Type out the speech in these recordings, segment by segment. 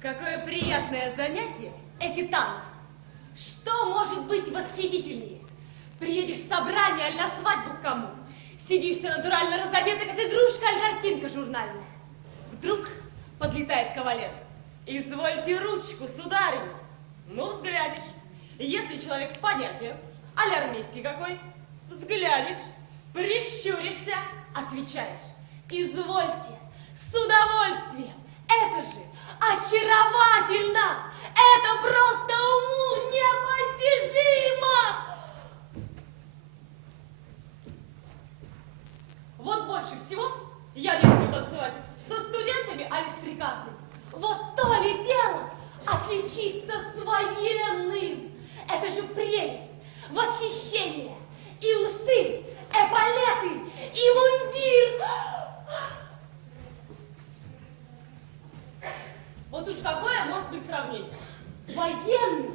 Какое приятное занятие эти танцы. Что может быть восхитительнее? Приедешь в собрание, аль на свадьбу к кому? Сидишь ты натурально разодета, как игрушка, аль картинка журнальная. Вдруг подлетает кавалер. Извольте ручку, сударыня. Ну, взглянешь. Если человек с понятием, аль армейский какой, взглянешь, прищуришься, отвечаешь. Извольте, с удовольствием. Это же очаровательно! Это просто уму непостижимо! Вот больше всего я не люблю танцевать со студентами, а ли с приказными. Вот то ли дело отличиться с военным. Это же прелесть, восхищение. И усы, эполеты, и мундир. Вот уж какое может быть сравнение? Военный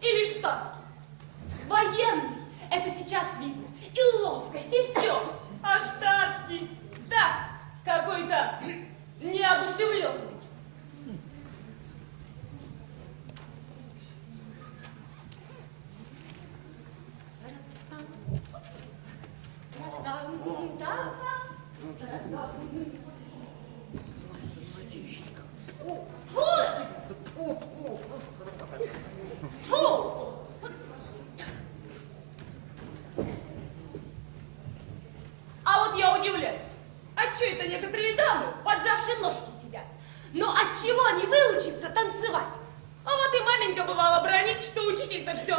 или штатский? Военный, это сейчас видно. И ловкость, и все. А штатский, да, какой-то неодушевленный. А вот я удивляюсь, отчего это некоторые дамы, поджавшие ножки, сидят? Но от чего они выучатся танцевать? А вот и маменька бывала бронить, что учитель-то все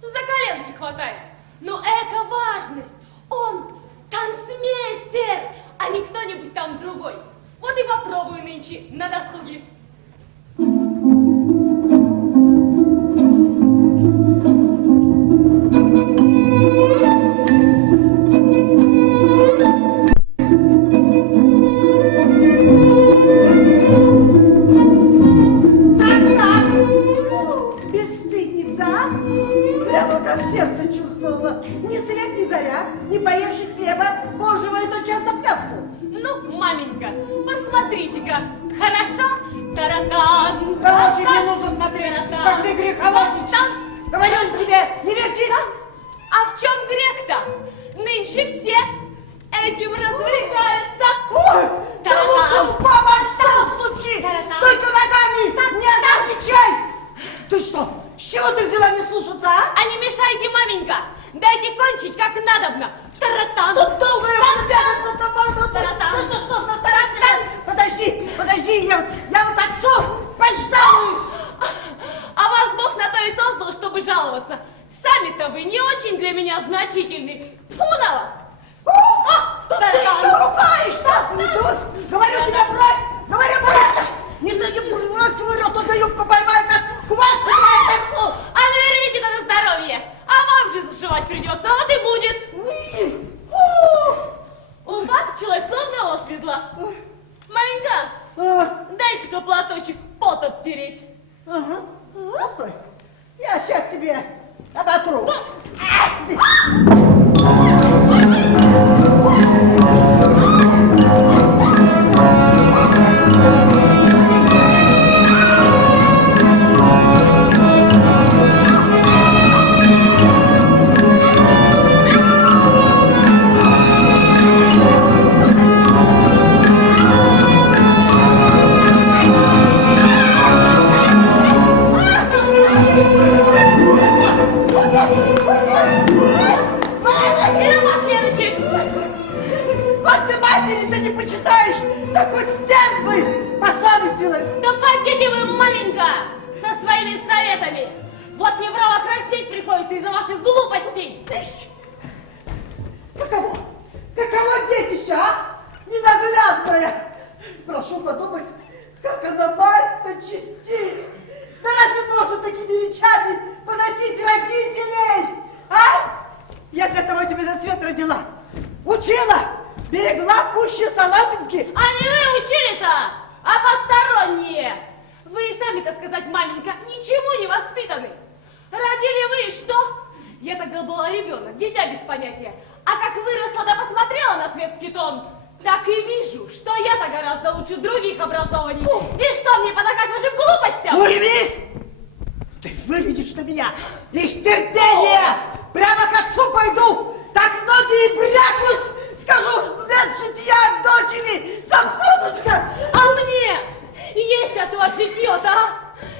за коленки хватает. Но эко важность, он танцмейстер, а не кто-нибудь там другой. Вот и попробую нынче на досуге. Посмотрите-ка, хорошо? Таратан. Да очень не нужно смотреть, как ты греховодничаешь. Говорю же тебе, не вертись. А в чем грех-то? Нынче все этим развлекаются. Ой, да лучше лба об стол стучи. Только ногами не озорничай. Ты что, с чего ты взяла не слушаться, а? А не мешайте, маменька. Дайте кончить, как надобно. Таратан. Тут долго его бегать за тобой. Ну что, на старости? Подожди, я вот отцу пожалуюсь. А вас Бог на то и создал, чтобы жаловаться. Сами-то вы не очень для меня значительны. Фу на вас. Тут ты еще ругаешься. Говорю тебе, брось. Говорю, брось. Не за юбку брось, говорю, а то за юбку поймай, как хвост вверху. А ну рвите-то на здоровье. А вам же зашивать придется, вот и будет. Уматочилась, словно ос везла. Маменька, дайте-ка платочек пот обтереть. Ага. Постой. Я сейчас тебе оботру. Ты не почитаешь, да хоть стен бы посовестилась. Да пойдите вы, маменька, со своими советами. Вот не право краснеть приходится из-за ваших глупостей. Каково детище, а? Ненаглядная. Прошу подумать, как она мать-то чистит. Да разве может такими речами поносить родителей, а? Я для того тебя на свет родила. Учила. Берегла пуще соломинки. А не вы учили-то, а посторонние. Вы и сами-то сказать, маменька, ничему не воспитаны. Родили вы и что? Я тогда была ребенок, дитя без понятия. А как выросла да посмотрела на светский тон, Так и вижу, что я-то гораздо лучше других образований. И что мне потакать вашим глупостям? Уймись! Ты выведешь на меня из терпения! Прямо к отцу пойду, так ноги и брякнусь! Скажу, нет житья от дочери, Самсонушка! А мне есть от вас житье-то, а?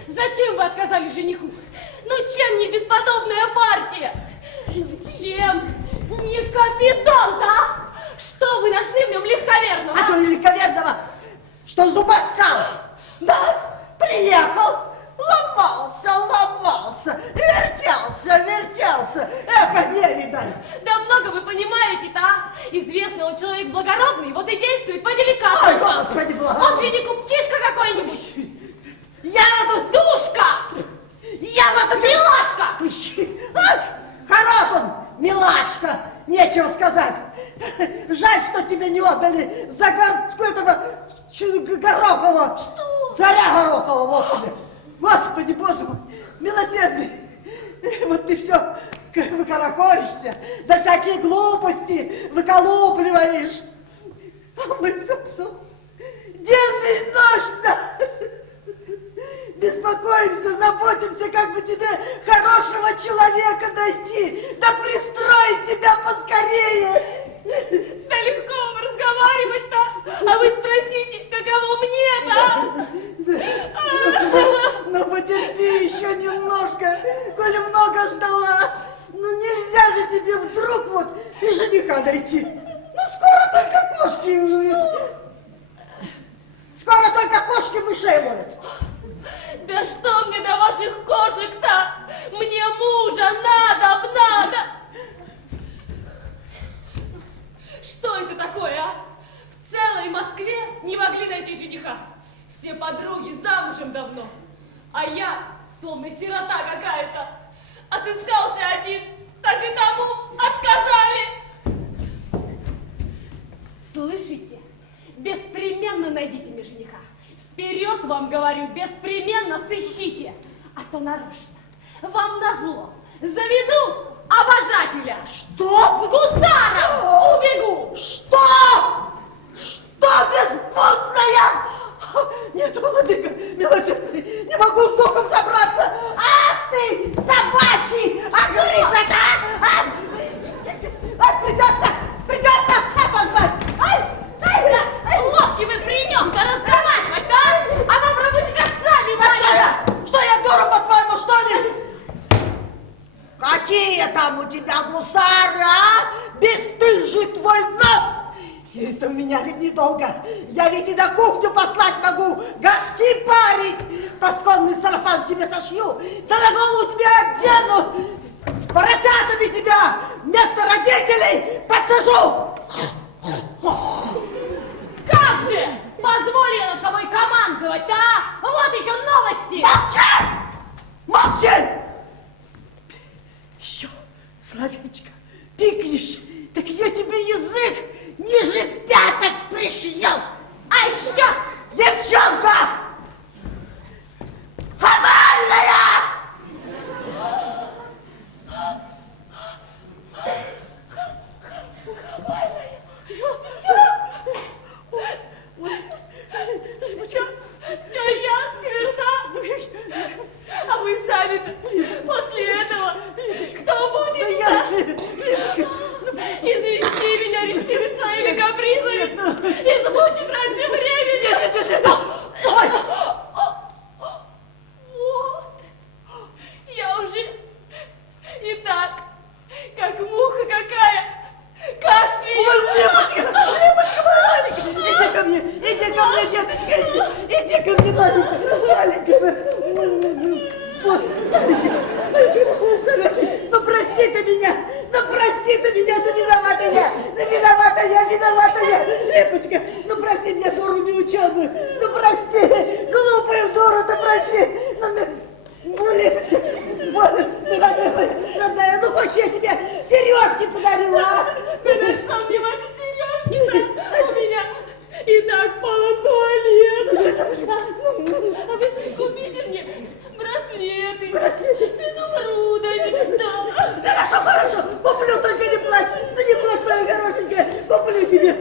Зачем вы отказали жениху? Ну чем не бесподобная партия? Чем не капитан-то, а? Что вы нашли в нем легковерного? А то и легковерного, что зубоскал. Да, приехал, ломался, вертелся. Эка не видать. Да много вы понимаете-то, а? Известный он человек благородный, вот и действует Ой, по-деликатному. Господи, Он благо. же не купчишка какой-нибудь. Я тут Душка! Я вот это... Милашка! Ай, хорош он, милашка, нечего сказать. Жаль, что тебе не отдали за этого Горохова. Что? Царя Горохова, вот тебе. Господи, боже мой, милосердный. Вот ты все выкарахоришься, да всякие глупости выколупливаешь. А мы с отцом денно и нощно беспокоимся, заботимся, как бы тебе хорошего человека найти, да пристроить тебя поскорее. Да легко вам разговаривать-то, а вы спросите, каково мне-то? Ну потерпи еще немножко, коли много ждала. Ну нельзя же тебе вдруг вот и жениха найти. Ну скоро только кошки мышей ловят. Да что мне до ваших кошек-то? Мне мужа надо. Что это такое, а? В целой Москве не могли найти жениха. Все подруги замужем давно. А я, словно сирота какая-то, отыскался один, так и тому отказали. Слышите? Беспременно найдите мне жениха. Вперед вам говорю, беспременно сыщите. А то нарочно, вам назло, заведу обожателя. Что? С гусаром убегу. Что? Что, беспутная? Нет, владыка, милосердный, не могу с духом собраться. Ах ты, собачий огрызок, а! Придется отца позвать. Ловки вы при нем-то разговаривать, да? А попробуйте как сами мои. Что я дура, по-твоему, что ли? Какие там у тебя гусары, а? Бесстыжий твой нос! Это у меня ведь недолго. Я ведь и на кухню послать могу, горшки парить. Пасконный сарафан тебе сошью, да на голову тебе одену. С поросятами тебя вместо родителей посажу. Как же? Позволь я над собой командовать, да? Вот еще новости. Молчи! Еще словечко пикнешь, так я тебе язык ниже пяток пришью. А сейчас? Девчонка! Овальная! Все я скверна. А вы сами-то после этого кто будет? Извести меня решили своими капризами. Измучить раньше времени. Вот. Я уже и так, как муха какая, кашляю. Иди ко мне, деточка, иди ко мне, маленькая. Ну прости ты меня, да виновата я, Лепочка, ну прости меня, дуру неученую, ну прости, глупую дуру, ты прости, ну, Лепочка, родная, ну хочешь я тебе сережки подарю, а? Что мне ваши сережки-то? У меня и так полон туалет. А вы купите мне браслеты. С изумрудами. Да. Хорошо, куплю, только не плачь, моя хорошенькая, куплю тебе,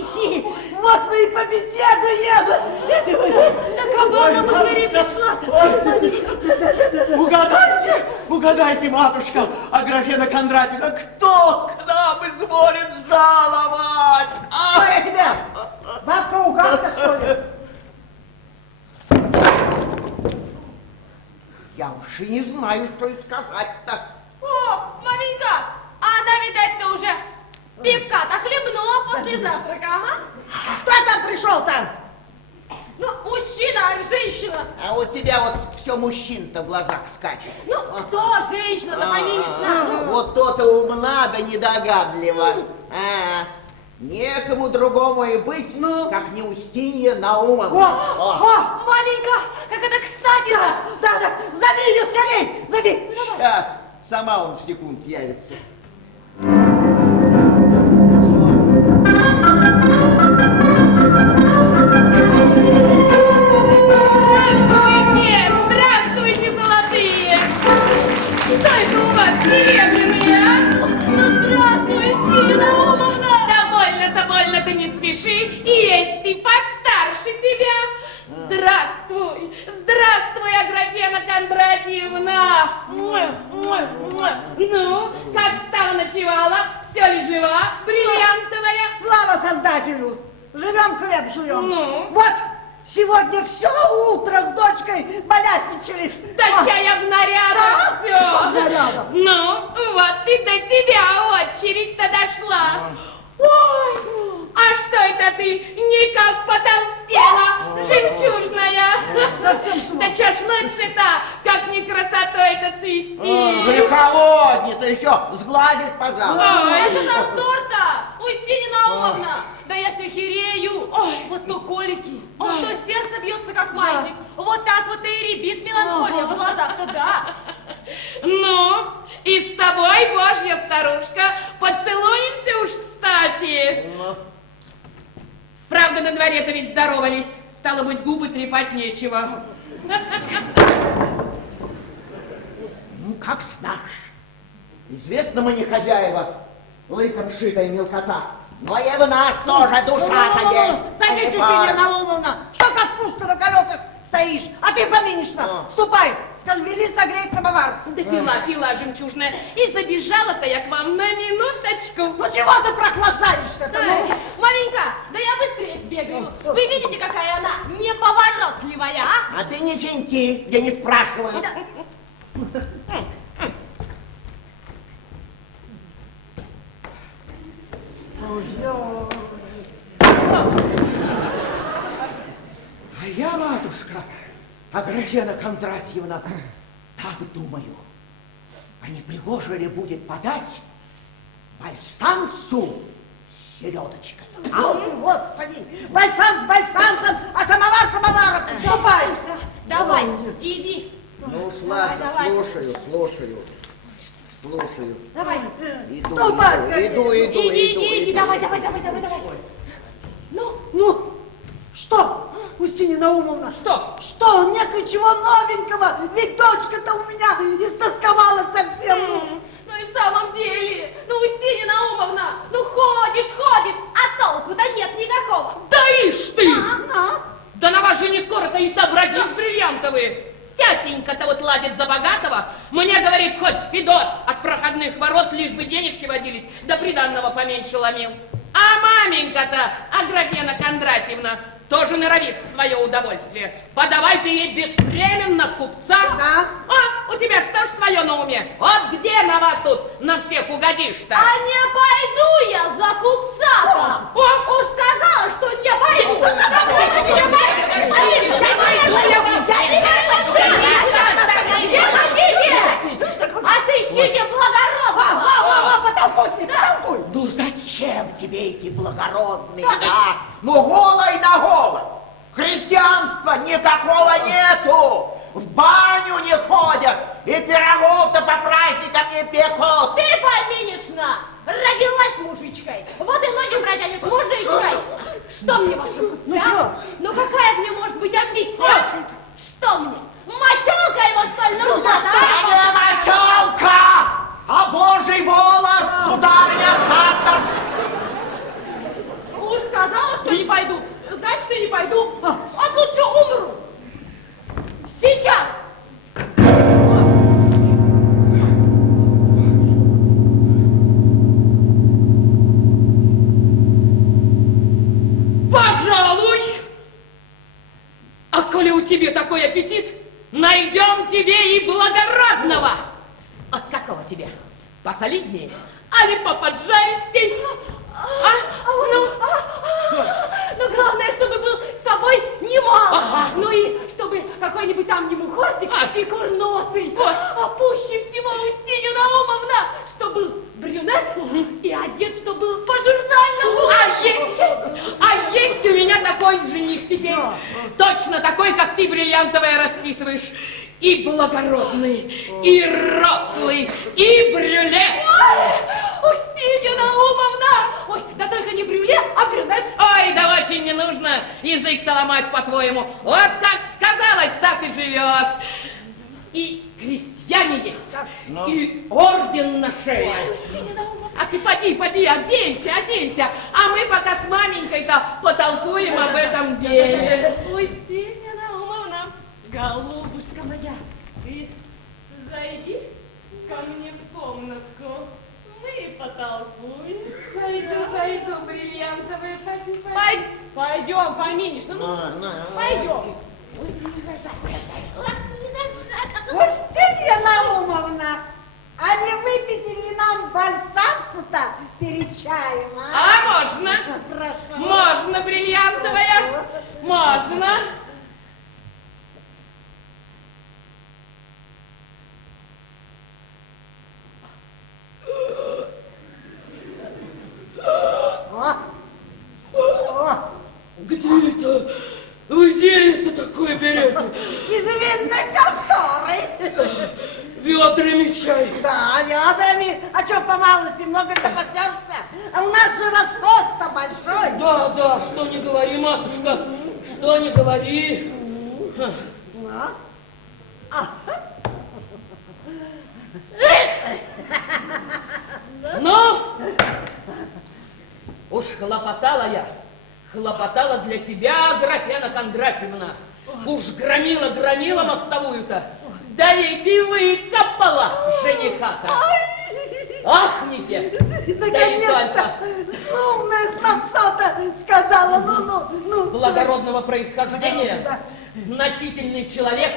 идти. Вот мы и побеседуем. Да кабана поскорее пришла-то. Угадайте, матушка, Аграфена Кондратьевна, кто к нам изволит жаловать? Что я тебя? Бабка-угадка, что ли? Я уж и не знаю, что и сказать-то. О, маменька, она, видать-то уже пивка-то хлебнула после завтрака, ага. Кто там пришел-то? Ну, мужчина или женщина? А у тебя вот все мужчин-то в глазах скачет. Ну, кто женщина-то, маминишна? Вот то-то умна да недогадлива. Некому другому и быть, как не Устинья Наумовна. О! Маменька, как это кстати! Да, зови ее скорей, зови. Сейчас, сама он в секунд явится. Здравствуйте, золотые! Что это у вас, серебряные, а? Ну, здравствуй, Устинья Наумовна! Довольно-то не спеши, есть и постарше тебя. Здравствуй, Аграфена Кондратьевна. Ну, как встала, ночевала? Все ли жива, бриллиантовая? Слава Создателю! Живем, хлеб жуем. Ну? Вот, сегодня все утро с дочкой балясничали. Да чай обнарядом все. Обнарядом. Ну, вот и до тебя очередь-то дошла. Ой, а что это ты никак потолстела, жемчужная? Совсем с ума. Да чё ж лучше-то, как не красотой-то цвести. Греховодница, еще сглазишь, пожалуйста. Ой, Это за вздор-то, Устинья Наумовна! Да я все херею! Вот то колики, вот то сердце бьется, как маятник. Вот так вот и рябит меланхолия в глазах-то, да. Ну, и с тобой, божья старушка, поцелуемся уж кстати. Правда, на дворе-то ведь здоровались. Стало быть, губы трепать нечего. Ну, как знаешь. Известно мы не хозяева, лыком шитая мелкота. Но и в нас тоже душа-то есть. Садись, Устинья Наумовна. Что как пушка на колесах стоишь? А ты, Фоминишна, ступай. Скажи, вели согреть самовар. Да пила жемчужная. И забежала-то я к вам на минуточку. Ну чего ты прохлаждаешься-то? Ну? Маменька, да я быстрее сбегаю. Вы видите, какая она неповоротливая, а? А ты не финти, где не спрашивают. А я, матушка, Аграфена Кондратьевна, так думаю, а не пригоже ли будет подать бальсамцу с селедочкой? Ау ты, Господи! Бальсам с бальсамцем, а самовар самоваром. Ступай! Давай, иди. Ну уж Давай, ладно, давай. слушаю. Давай. Иду, Ступай, скорее. Иди, иду. давай. Ну, что, Устинья Наумовна? Что? Что, нет ли чего новенького? Ведь дочка-то у меня истосковалась совсем. Ну и в самом деле, ну, Устинья Наумовна, ну ходишь, а толку-то нет никакого. Да ишь ты! На. Да на вас же не скоро-то и сообразишь, бриллиантовые. Тятенька-то вот ладит за богатого. Мне, говорит, хоть Федот от проходных ворот, лишь бы денежки водились, да приданного поменьше ломил. А маменька-то, Аграфена Кондратьевна, тоже норовит в свое удовольствие. Подавай ты ей беспременно купца. Да. А, у тебя что ж свое на уме? Вот где на вас тут на всех угодишь-то? А не пойду я за купца-то. Уж сказала, что не пойду. Отыщите благородного. Потолкуй с ним, потолкуй. Ну зачем тебе эти благородные, да? Ну голой на голой. Христианства никакого нету. В баню не ходят. И пирогов-то по праздникам не пекут. Ты, Фоминишна, родилась мужичкой. Вот и ноги протянешь мужичкой. Что мне ваши купца? Ну чё? Ну какая мне может быть амбиция? Что мне? Мочалка его, что ли, нужна, А не мочалка, а божий волос, сударыня, так-то. Уж сказала больше не пойду. А лучше умру. Сейчас. Пожалуй. А коли у тебя такой аппетит, найдем тебе и благородного. От какого тебе? Посолиднее? Али поподжаристей? Но главное, чтобы был с собой немало. Ага. Ну и чтобы какой-нибудь там не мухортик и курносый. А пуще всего, Устинья Наумовна, что был брюнет и одет, что был по-журнальному. А есть у меня такой жених теперь. Точно такой, как ты бриллиантовое расписываешь. И благородный, и рослый, и брюле. Ой, Устинья Наумовна! Ой, да только не брюле, а брюнет. Ой, да очень не нужно язык-то ломать, по-твоему. Вот как сказалось, так и живет. И крестьяне есть, и орден на шее. Ой, Устинья Наумовна. А ты поди, оденься. А мы пока с маменькой-то потолкуем об этом деле. Устинья Наумовна, голубушка моя, ты зайди ко мне в комнатку. Мы потолкуем. Зайду, бриллиантовые, поди. Пойдем, поминишь. Ну, пойдем. Устинья Наумовна, а не выпить ли нам бальзамцу-то перед чаем, а? А можно? Прошу. Можно, бриллиантовая, можно. О, Где это? Вы зелье-то такое берете? из винной конторы. Ведрами чай. Да, ведрами. А что, по малости много допасешься? А у нас же расход-то большой. Да, что не говори, матушка, что не говори. Ну, уж хлопотала для тебя, Аграфена Кондратьевна. Уж громила мостовую-то, да ведь и выкопала жениха-то. Ахните! Наконец-то умная снавца-то сказала, ну. Благородного происхождения, Да. значительный человек,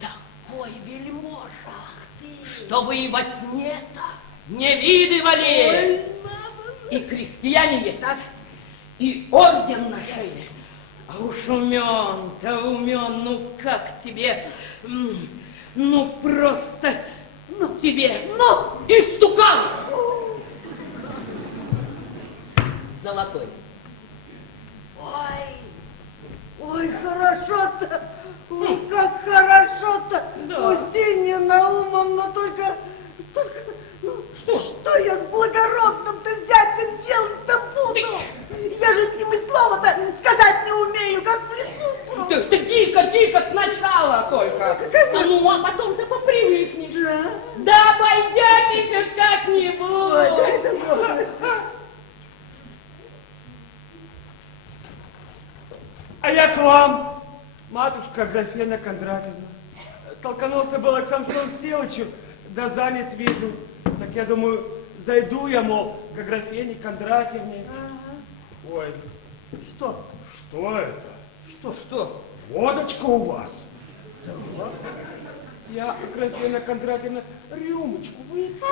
такой вельможа, что вы и во сне-то не видывали. И крестьяне есть, Так. и орден на шее. А уж умен-то умен, ну как тебе, ну просто тебе, истукан золотой. Ой, хорошо-то, ой, как хорошо-то, Да. Устинья Наумовна, только, ну, что я с благородным-то зятем делать-то буду? Я же с ним и слова-то сказать не умею, как в лесу просто. Ты дико сначала только. Конечно. А потом ты попривыкнешь. Да. Да обойдетесь уж как-нибудь. Ой, дай да Бог. А я к вам, матушка Аграфена Кондратьевна. Толканулся было к Самсону Силычу, да занят вижу. Так я думаю, зайду я, мол, к Аграфене Кондратьевне. Ой, Что? что это? Что? Водочка у вас? Я, Аграфена Кондратьевна, рюмочку выпью.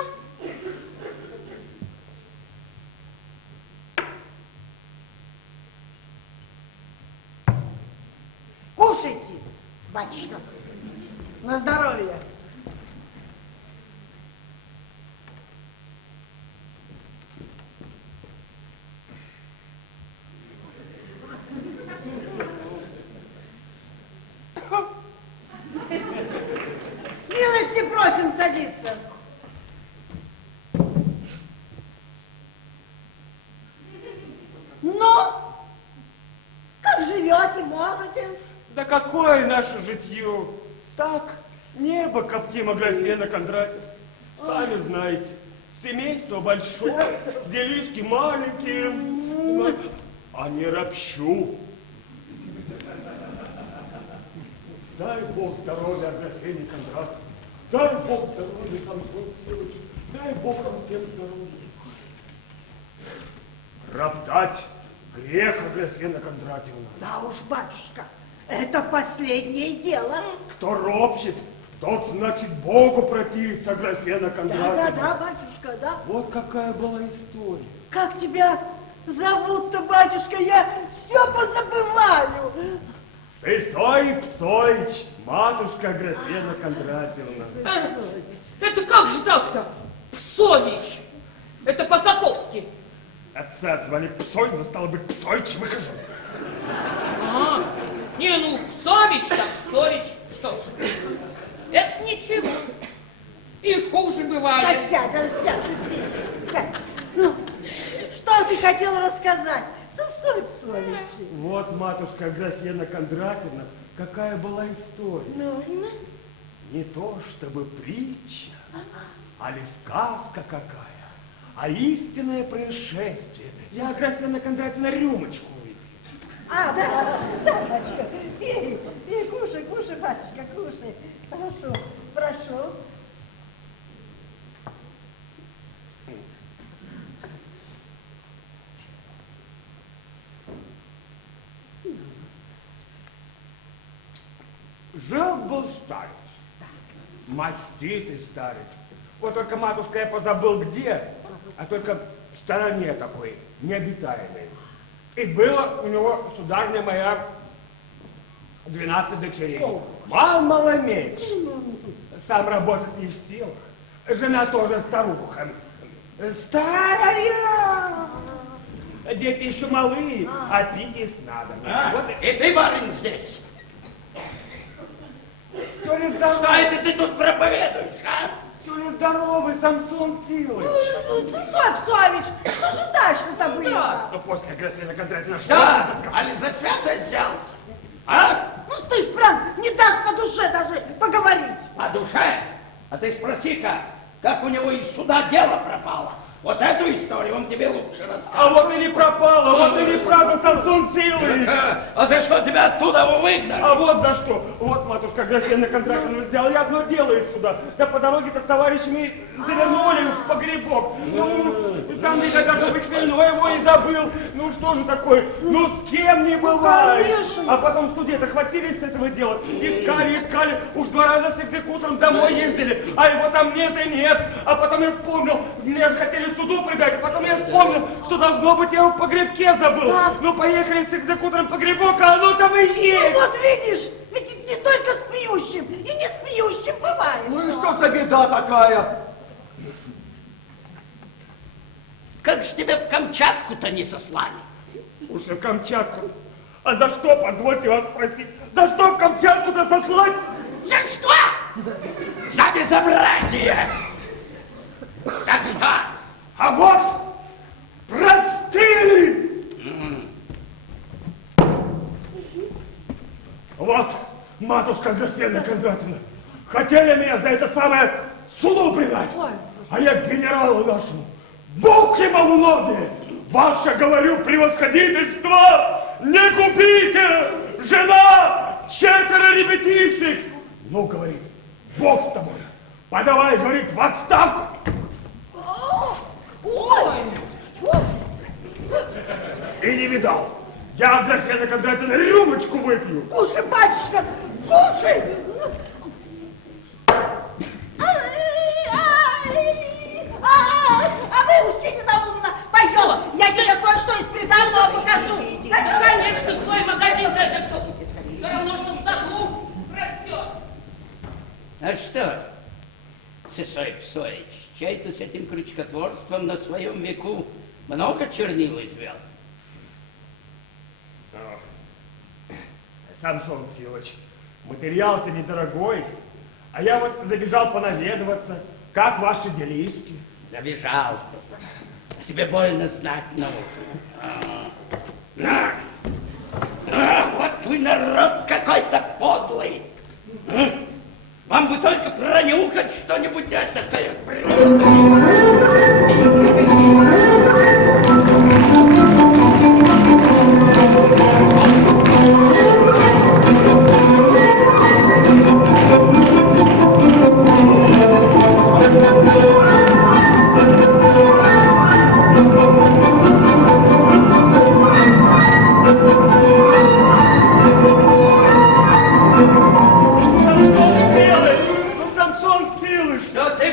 Кушайте, батюшка. На здоровье. Милости просим садиться. Ну, как живете, можете? Да какое наше житье? Так, небо коптим, Аграфена Кондратьевна. Сами знаете, семейство большое, делишки маленькие. А не ропщу. Дай Бог здоровья Аграфене Кондратовне. Дай Бог здоровья Самсону Силычу. Дай Бог вам всем здоровья. Роптать грех, Аграфена Кондратьевна. Да уж, батюшка, это последнее дело. Кто ропщет, тот, значит, Богу противится, Аграфена Кондратьевна. Да, батюшка, да. Вот какая была история. Как тебя зовут-то, батюшка? Я все позабываю. Сысой Псоич, матушка Аграфена Кондратьевна. Это как же так-то? Псович. Это по-таковски. Отца звали Псой, но стало быть Псоич, выхожу. А, не, ну, Псович так, Псович. Что ж, это ничего. И хуже Да бывает. сядь, сядь. Ну, что ты хотел рассказать? Сысой Псович. Вот, матушка Аграфена Кондратьевна, какая была история. Ну, Не то чтобы притча, а ли сказка какая, а истинное происшествие. Я, Аграфена Кондратьевна, рюмочку выпью. да, батюшка. Пей, кушай, батюшка, кушай. Хорошо, прошу. Жил-был старец, маститый старец. Вот только, матушка, я позабыл где, а только в стороне такой, необитаемой. И было у него, сударыня моя, 12 дочерей. Мало меньше. Сам работать не в силах. Жена тоже старуха. Старая! Дети еще малые, а пить их надо. Вот И ты, барин, здесь? все ли здоровы? Что это ты тут проповедуешь, а? Все ли здоровы, Самсон Силыч? Сысой Псович, что же дальше-то было? Ну, после Аграфена Кондратьевна, Что? Али за свято взялся? А? Ну, ты ж прям не дашь по душе даже поговорить. По душе? А ты спроси-ка, как у него из суда дело пропало. Вот эту историю он тебе лучше расскажет. А вот и не пропало, вот и не правда, Самсон Силыч. А за что тебя оттуда выгнали? А вот за что. Вот, матушка Аграфена Кондратьевна сделала. Я одно дело из суда. Да по дороге-то с товарищами завернули в погребок. Ну, там, видать, должно быть хмельное, его и забыл. Ну, что же такое? Ну, с кем не бывает. конечно. А потом в суде-то хватились с этого дела. Искали. Уж 2 раза с экзекутором домой ездили. А его там нет и нет. А потом я вспомнил, меня же хотели суду предать. А потом я вспомнил, что должно быть, я его в погребке забыл. Да. Ну, поехали с экзекутором в погребок, а оно там и есть. Вот видишь, ведь не только с пьющим, и не с пьющим бывает. Ну и что за беда такая? Как же тебя в Камчатку-то не сослали? Уж в Камчатку. А за что, позвольте вас спросить? За что в Камчатку-то сослать? За что? За безобразие! За что? А вот простыли! Вот, матушка Аграфена Кондратьевна, хотели меня за это самое суду предать. А я к генералу нашему, Бог ему в ноги! Ваше, говорю, превосходительство, не губите! Жена, 4 ребятишек! Ну, говорит, Бог с тобой, подавай, говорит, в отставку. И не видал. Я, Аграфена Кондратьевна, рюмочку выпью. Кушай, батюшка, кушай. А вы, Устинья Наумовна, пойдем, я тебе кое-что из приданного покажу. Да, конечно, свой магазин, да, это что? Все равно, что в саду растет. А что, Сысой Псоич, чай-то с этим крючкотворством на своем веку много чернил извел? Самсон Силыч, материал-то недорогой, а я вот забежал понаведываться, как ваши делишки. Забежал. Тебе больно знать нужно. Вот вы народ какой-то подлый. Вам бы только пронюхать что-нибудь такое.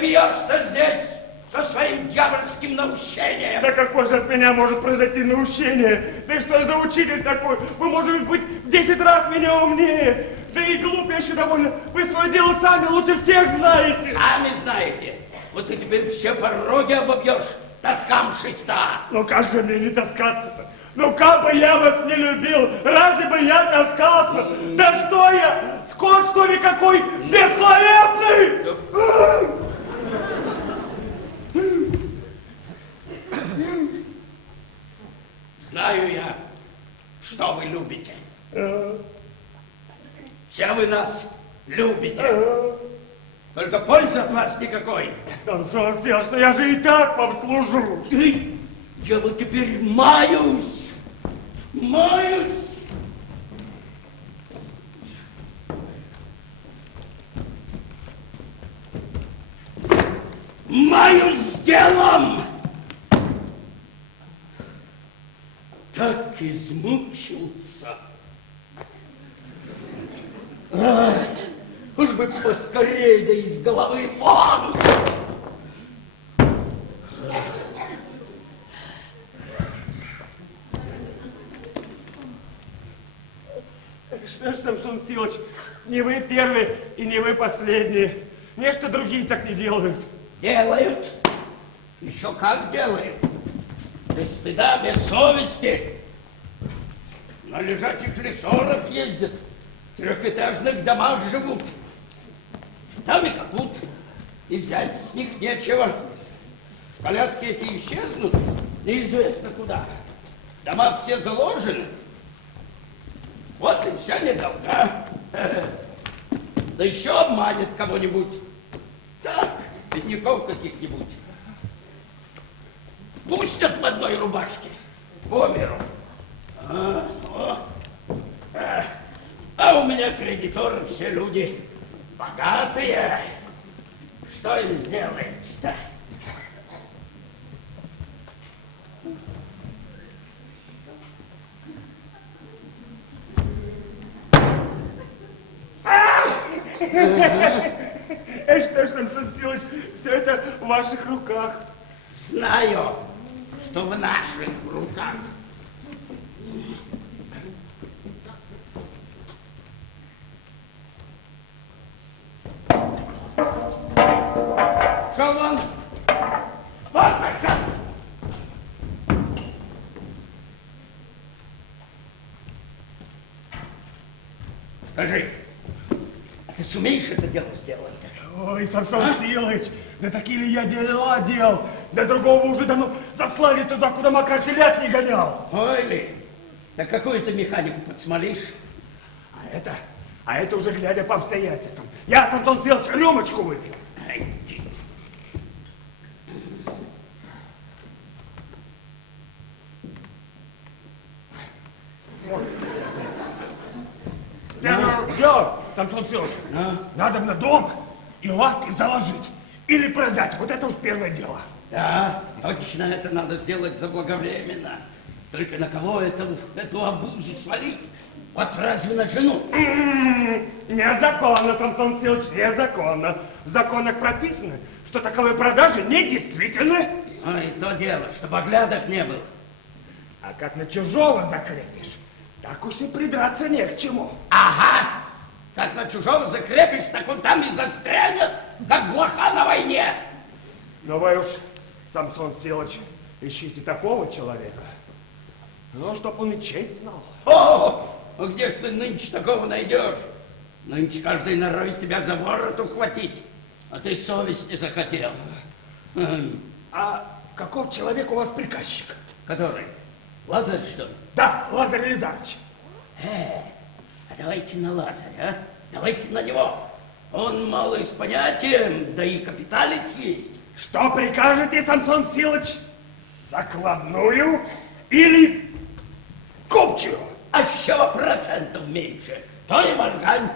вьешься здесь со своим дьявольским наущением? Да какое же от меня может произойти наущение? Да и что я за учитель такой? Вы, может быть, в 10 раз меня умнее. Да и глупее еще довольно. Вы свое дело сами лучше всех знаете. Сами знаете. Вот ты теперь все пороги обобьешь тоскам шеста. Ну как же мне не таскаться-то? Ну как бы я вас не любил, разве бы я таскался? Да что я, скот что ли какой бессловесный? Знаю я, что вы любите. Все вы нас любите. Только пользы от вас никакой. Самсон Селыч, ну я же и так вам служу. Я вот теперь маюсь. Маюсь делом. Так измучился. Ай, уж бы поскорей, да из головы вон. Что ж, Самсон Силыч, не вы первый и не вы последний. Нечто другие так не делают. Делают. Еще как делают. Без стыда, без совести. На лежачих рессорах ездят. В трехэтажных домах живут. Там и капут. И взять с них нечего. Коляски эти исчезнут. Неизвестно куда. Дома все заложены. Вот и вся недолга. Да еще обманет кого-нибудь. Так, бедняков каких-нибудь. Пустят в одной рубашке. По миру. А у меня кредиторы все люди богатые. Что им сделается-то? Что ж, Самсон Силыч, все это в ваших руках. Знаю, что в наших руках. Шел вон! Вот пошел! Скажи, а ты сумеешь это дело сделать? Ой, Самсон Силыч, да такие ли я дела делал? Да другого уже давно заслали туда, куда Макар телят не гонял. Ой ли, да какую-то механику подсмолишь? А это уже глядя по обстоятельствам. Я, Самсон Силыч, рюмочку выпил. Ай, ты. Все, Самсон Силыч, надо на дом и лавки заложить. Или продать. Вот это уж первое дело. Да, точно это надо сделать заблаговременно. Только на кого эту обузу свалить? Вот разве на жену? Незаконно, Самсон Силыч, незаконно. В законах прописано, что таковые продажи недействительны. Ой, то дело, чтобы оглядок не было. А как на чужого закрепишь, так уж и придраться не к чему. Ага, как на чужого закрепишь, так он там и застрянет, как блоха на войне. Но вы уж, Самсон Силыч, ищите такого человека, ну, чтоб он и честь знал. О, ну где ж ты нынче такого найдешь? Нынче каждый норовит тебя за ворот ухватить, а ты совести захотел. А каков человек у вас приказчик? Который? Лазарь, что ли? Да, Лазарь Елизарович. А давайте на Лазаря, а? Давайте на него. Он малый с понятием, да и капиталец есть. Что прикажете, Самсон Силыч? Закладную или купчую? А с чего процентов меньше? То и моргань.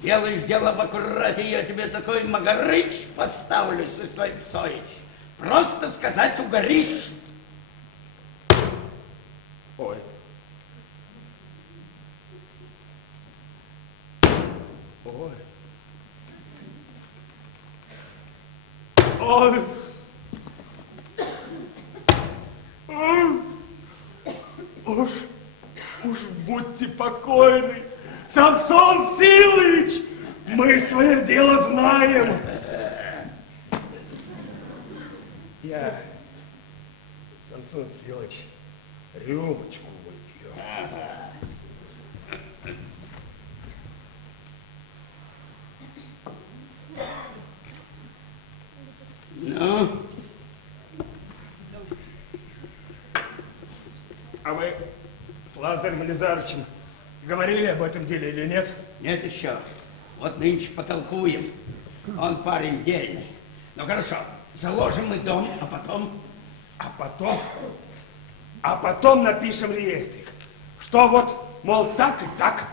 Сделаешь дело в аккурате, я тебе такой магарыч поставлю, Сысой Псоич. Просто сказать угоришь. Ой. Ой. Ой. Уж будьте покойны, Самсон Силыч, мы свое дело знаем. Я, Самсон Силыч, рюмочку выпью. Ну? А вы с Лазарем Елизаровичем говорили об этом деле или нет? Нет еще. Вот нынче потолкуем. Он парень дельный. Ну хорошо, заложим мы дом, а потом... А потом напишем реестрик, что вот, мол, так и так,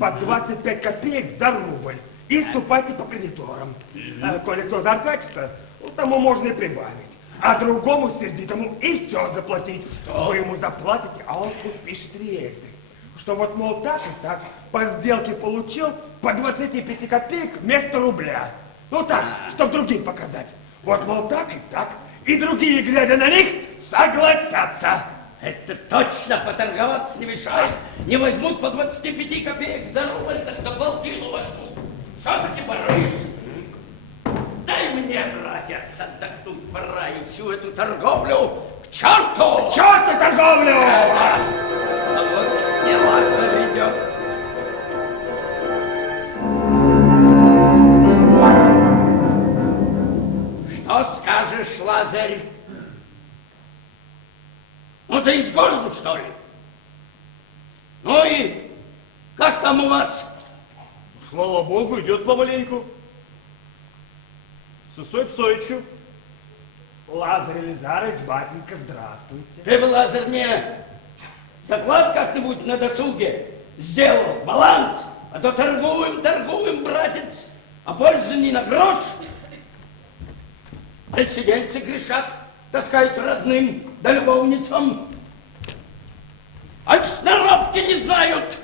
по 25 копеек за рубль. И ступайте по кредиторам. А коли кто зартачится, ну, тому можно и прибавить. А другому сердитому и все заплатить. Что? Вы ему заплатите, а он тут пишет реестрик. Что вот, мол, так и так, по сделке получил по 25 копеек вместо рубля. Ну так, чтоб другим показать. Вот, мол, так и так. И другие, глядя на них, согласятся. Это точно поторговаться не мешает. Не возьмут по 25 копеек за рубль, так за полтину возьмут. Все-таки барыш. Дай мне, братец, отдохнуть пора и всю эту торговлю к черту! К черту торговлю! А вот не Лазарь идет. Что скажешь, Лазарь? Ну ты из города, что ли? Ну и как там у вас? Слава Богу, идет помаленьку. Сысой Псоичу. Лазарь Елизарович, батенька, здравствуйте. Ты бы, Лазарь, мне доклад как-нибудь на досуге сделал, баланс, а то торгуем, братец, а пользы не на грош. Сидельцы грешат, таскают родным да любовницам. А сноровки не знают.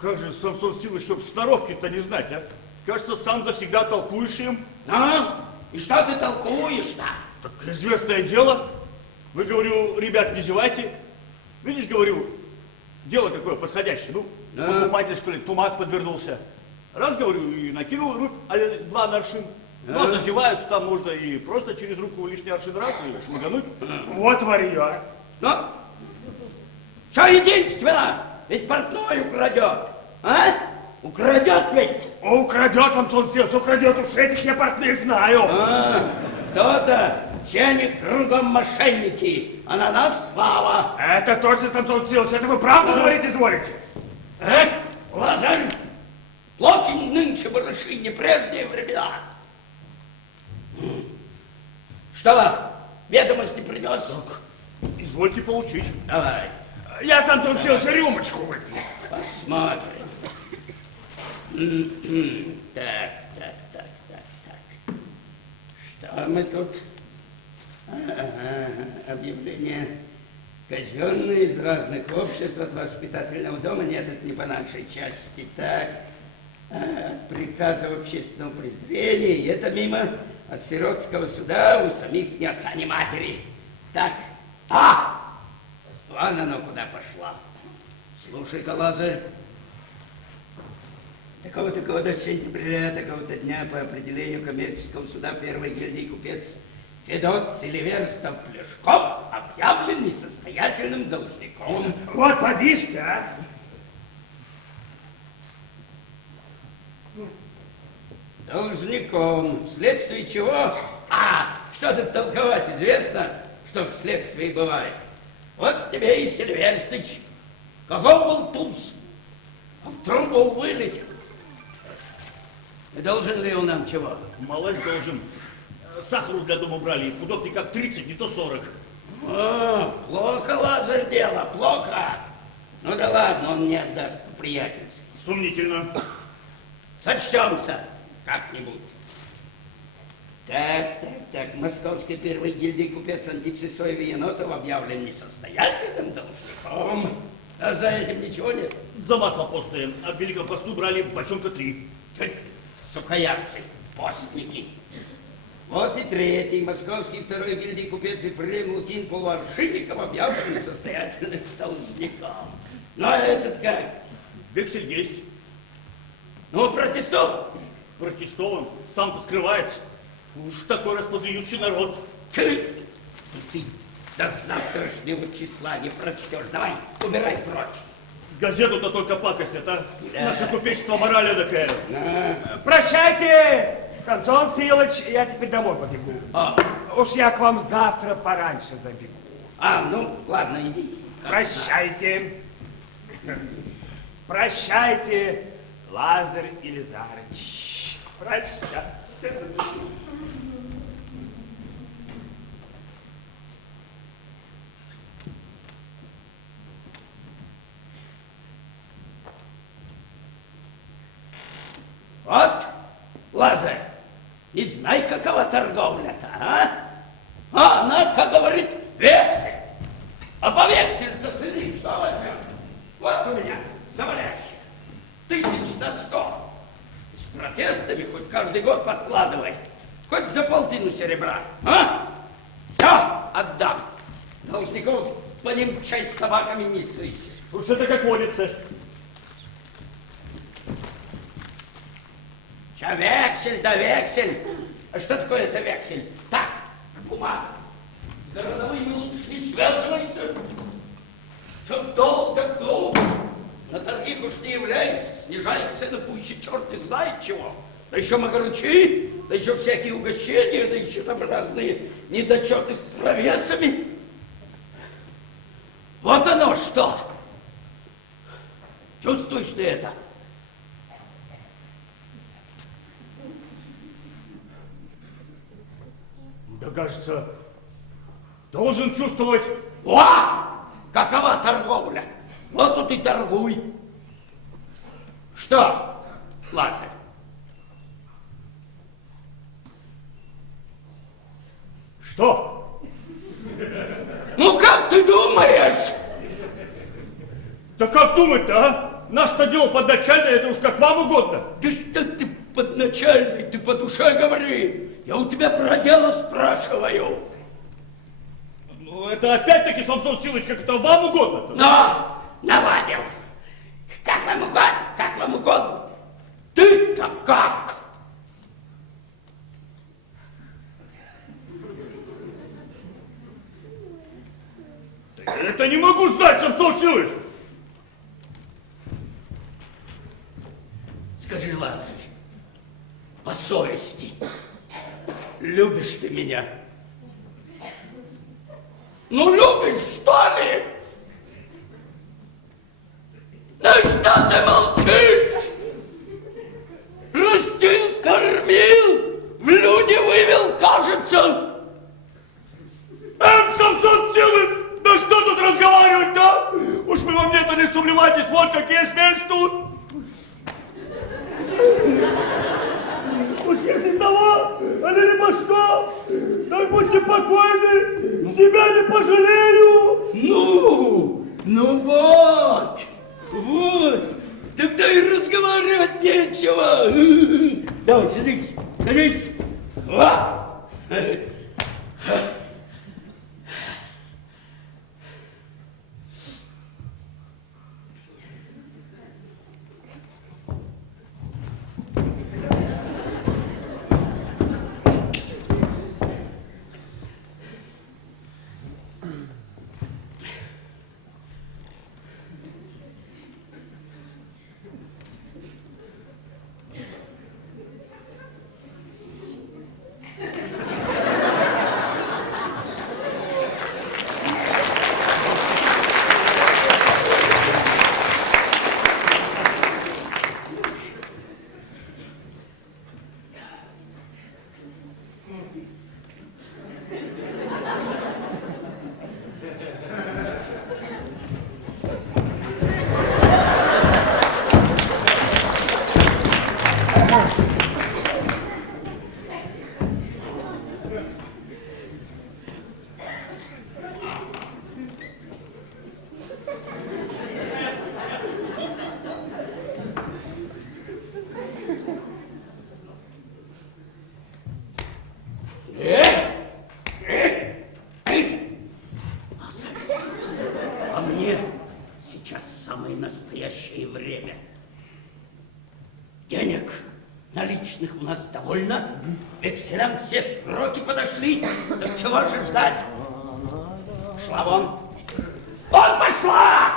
Как же, Самсон Силыч, чтоб сноровки-то не знать, а? Кажется, сам завсегда толкуешь им. А? И что ты толкуешь-то? Так известное дело. Вы, говорю, ребят, не зевайте. Видишь, говорю, дело какое подходящее. Ну, покупатель, что ли, тумак подвернулся. Раз, говорю, и накинул рук, а 2 на аршин. Но зазеваются, там можно и просто через руку лишний аршин раз и шмагануть. Вот варьё. Ну, что единственно, ведь портной украдет, а? Украдет ведь. Украдет, Самсон Силыч, украдет. Уж этих я портных знаю. То-то, все они кругом мошенники, а на нас слава. Это точно, Самсон Силыч, это вы правду говорить изволите? Эх, Лазарь, плохи нынче барыши, не прежние времена. Что, ведомости принес? Извольте получить. Давай, Я, Самсон Силыч, рюмочку выпью. посмотрим. Так. Что мы тут? Объявление казенное из разных обществ от воспитательного дома. Нет, это не по нашей части. Так, от приказа общественного презрения, и это мимо от сиротского суда у самих ни отца, ни матери. Так, вон оно куда пошла. Слушай-ка, Лазарь, такого-то года сентября, такого-то дня по определению коммерческого суда первой гильдии купец Федот Селиверстов-Плешков объявлен несостоятельным должником. Вот поди ж ты, а. Должником, вследствие чего? Что тут толковать, известно, что вследствие бывает. Вот тебе и Сильверстыч. Каков был туз, а в трубу вылетел. И должен ли он нам чего? Малость должен. Сахару для дома брали, пудов никак 30, не то 40. Плохо, Лазарь, дело, плохо. Ну да ладно, он не отдаст по-приятельски. Сомнительно. Сочтемся как-нибудь. Так, Московской первой гильдии купец Антип Сысоев и Енотов объявлен несостоятельным должником. А за этим ничего нет? За масло постное. А в Великом посту брали бочонка 3. Сукаянцы, постники. Вот и третий, московский второй гильдии купец Ефрем Лукин Полуаршинников объявлен состоятельным должником. Ну, а этот как? Вексель есть. Ну, протестован. Протестован. Сам-то скрывается. Уж такой расподлеющий народ. Ты до завтрашнего числа не прочтешь. Давай, убирай прочь. Газету-то только пакостят, а? Да. Наше купечество морали такая. Прощайте, Самсон Силыч, я теперь домой побегу. Уж я к вам завтра пораньше забегу. Ну, ладно, иди. Прощайте. Прощайте, Лазарь Елизарыч. Прощайте. Вот, Лазарь, не знай, какова торговля-то, а? Она, как говорит, вексель. А по векселю-то, сыны, что возьмем? Вот у меня завалящих 1100. С протестами хоть каждый год подкладывай. Хоть за 1/2 серебра, а? Все, отдам. Должников по ним чай с собаками не сыщешь. Уж это как водится. Вексель да вексель. А что такое это вексель? Так, бумага. С городовыми лучше не связывайся. Как долг. На торги уж не являйся. Снижает цены пуще черт и знает чего. Да еще магаручи, да еще всякие угощения, да еще там разные недочеты с провесами. Вот оно что. Чувствуешь ты это? Да, кажется, должен чувствовать. Какова торговля? Вот тут и торгуй. Что, Лазарь? Что? Ну, как ты думаешь? Да как думать-то, а? Наше-то дело подначальное, это уж как вам угодно. Да что ты подначальный, ты по душе говори. Я у тебя про дело спрашиваю. Ну, это опять-таки, Самсон Силыч, как это вам угодно-то. Но, наладил. Как вам угодно. Ты-то как? Да я это не могу знать, Самсон Силыч. Скажи, Лазарь, по совести, любишь ты меня? Ну, любишь, что ли? Ну, что ты молчишь? Растил, кормил, в люди вывел, кажется. Самсон Силыч, да что тут разговаривать-то? Уж вы во мне-то не сомневайтесь, вот как есть место тут. Уж если того, а либо что, так будьте покойны, себя не пожалею. Ну вот, тогда и разговаривать нечего. Давай, садись. наличных у нас довольно. Векселям все сроки подошли. Так чего же ждать? Шла вон. Вон пошла!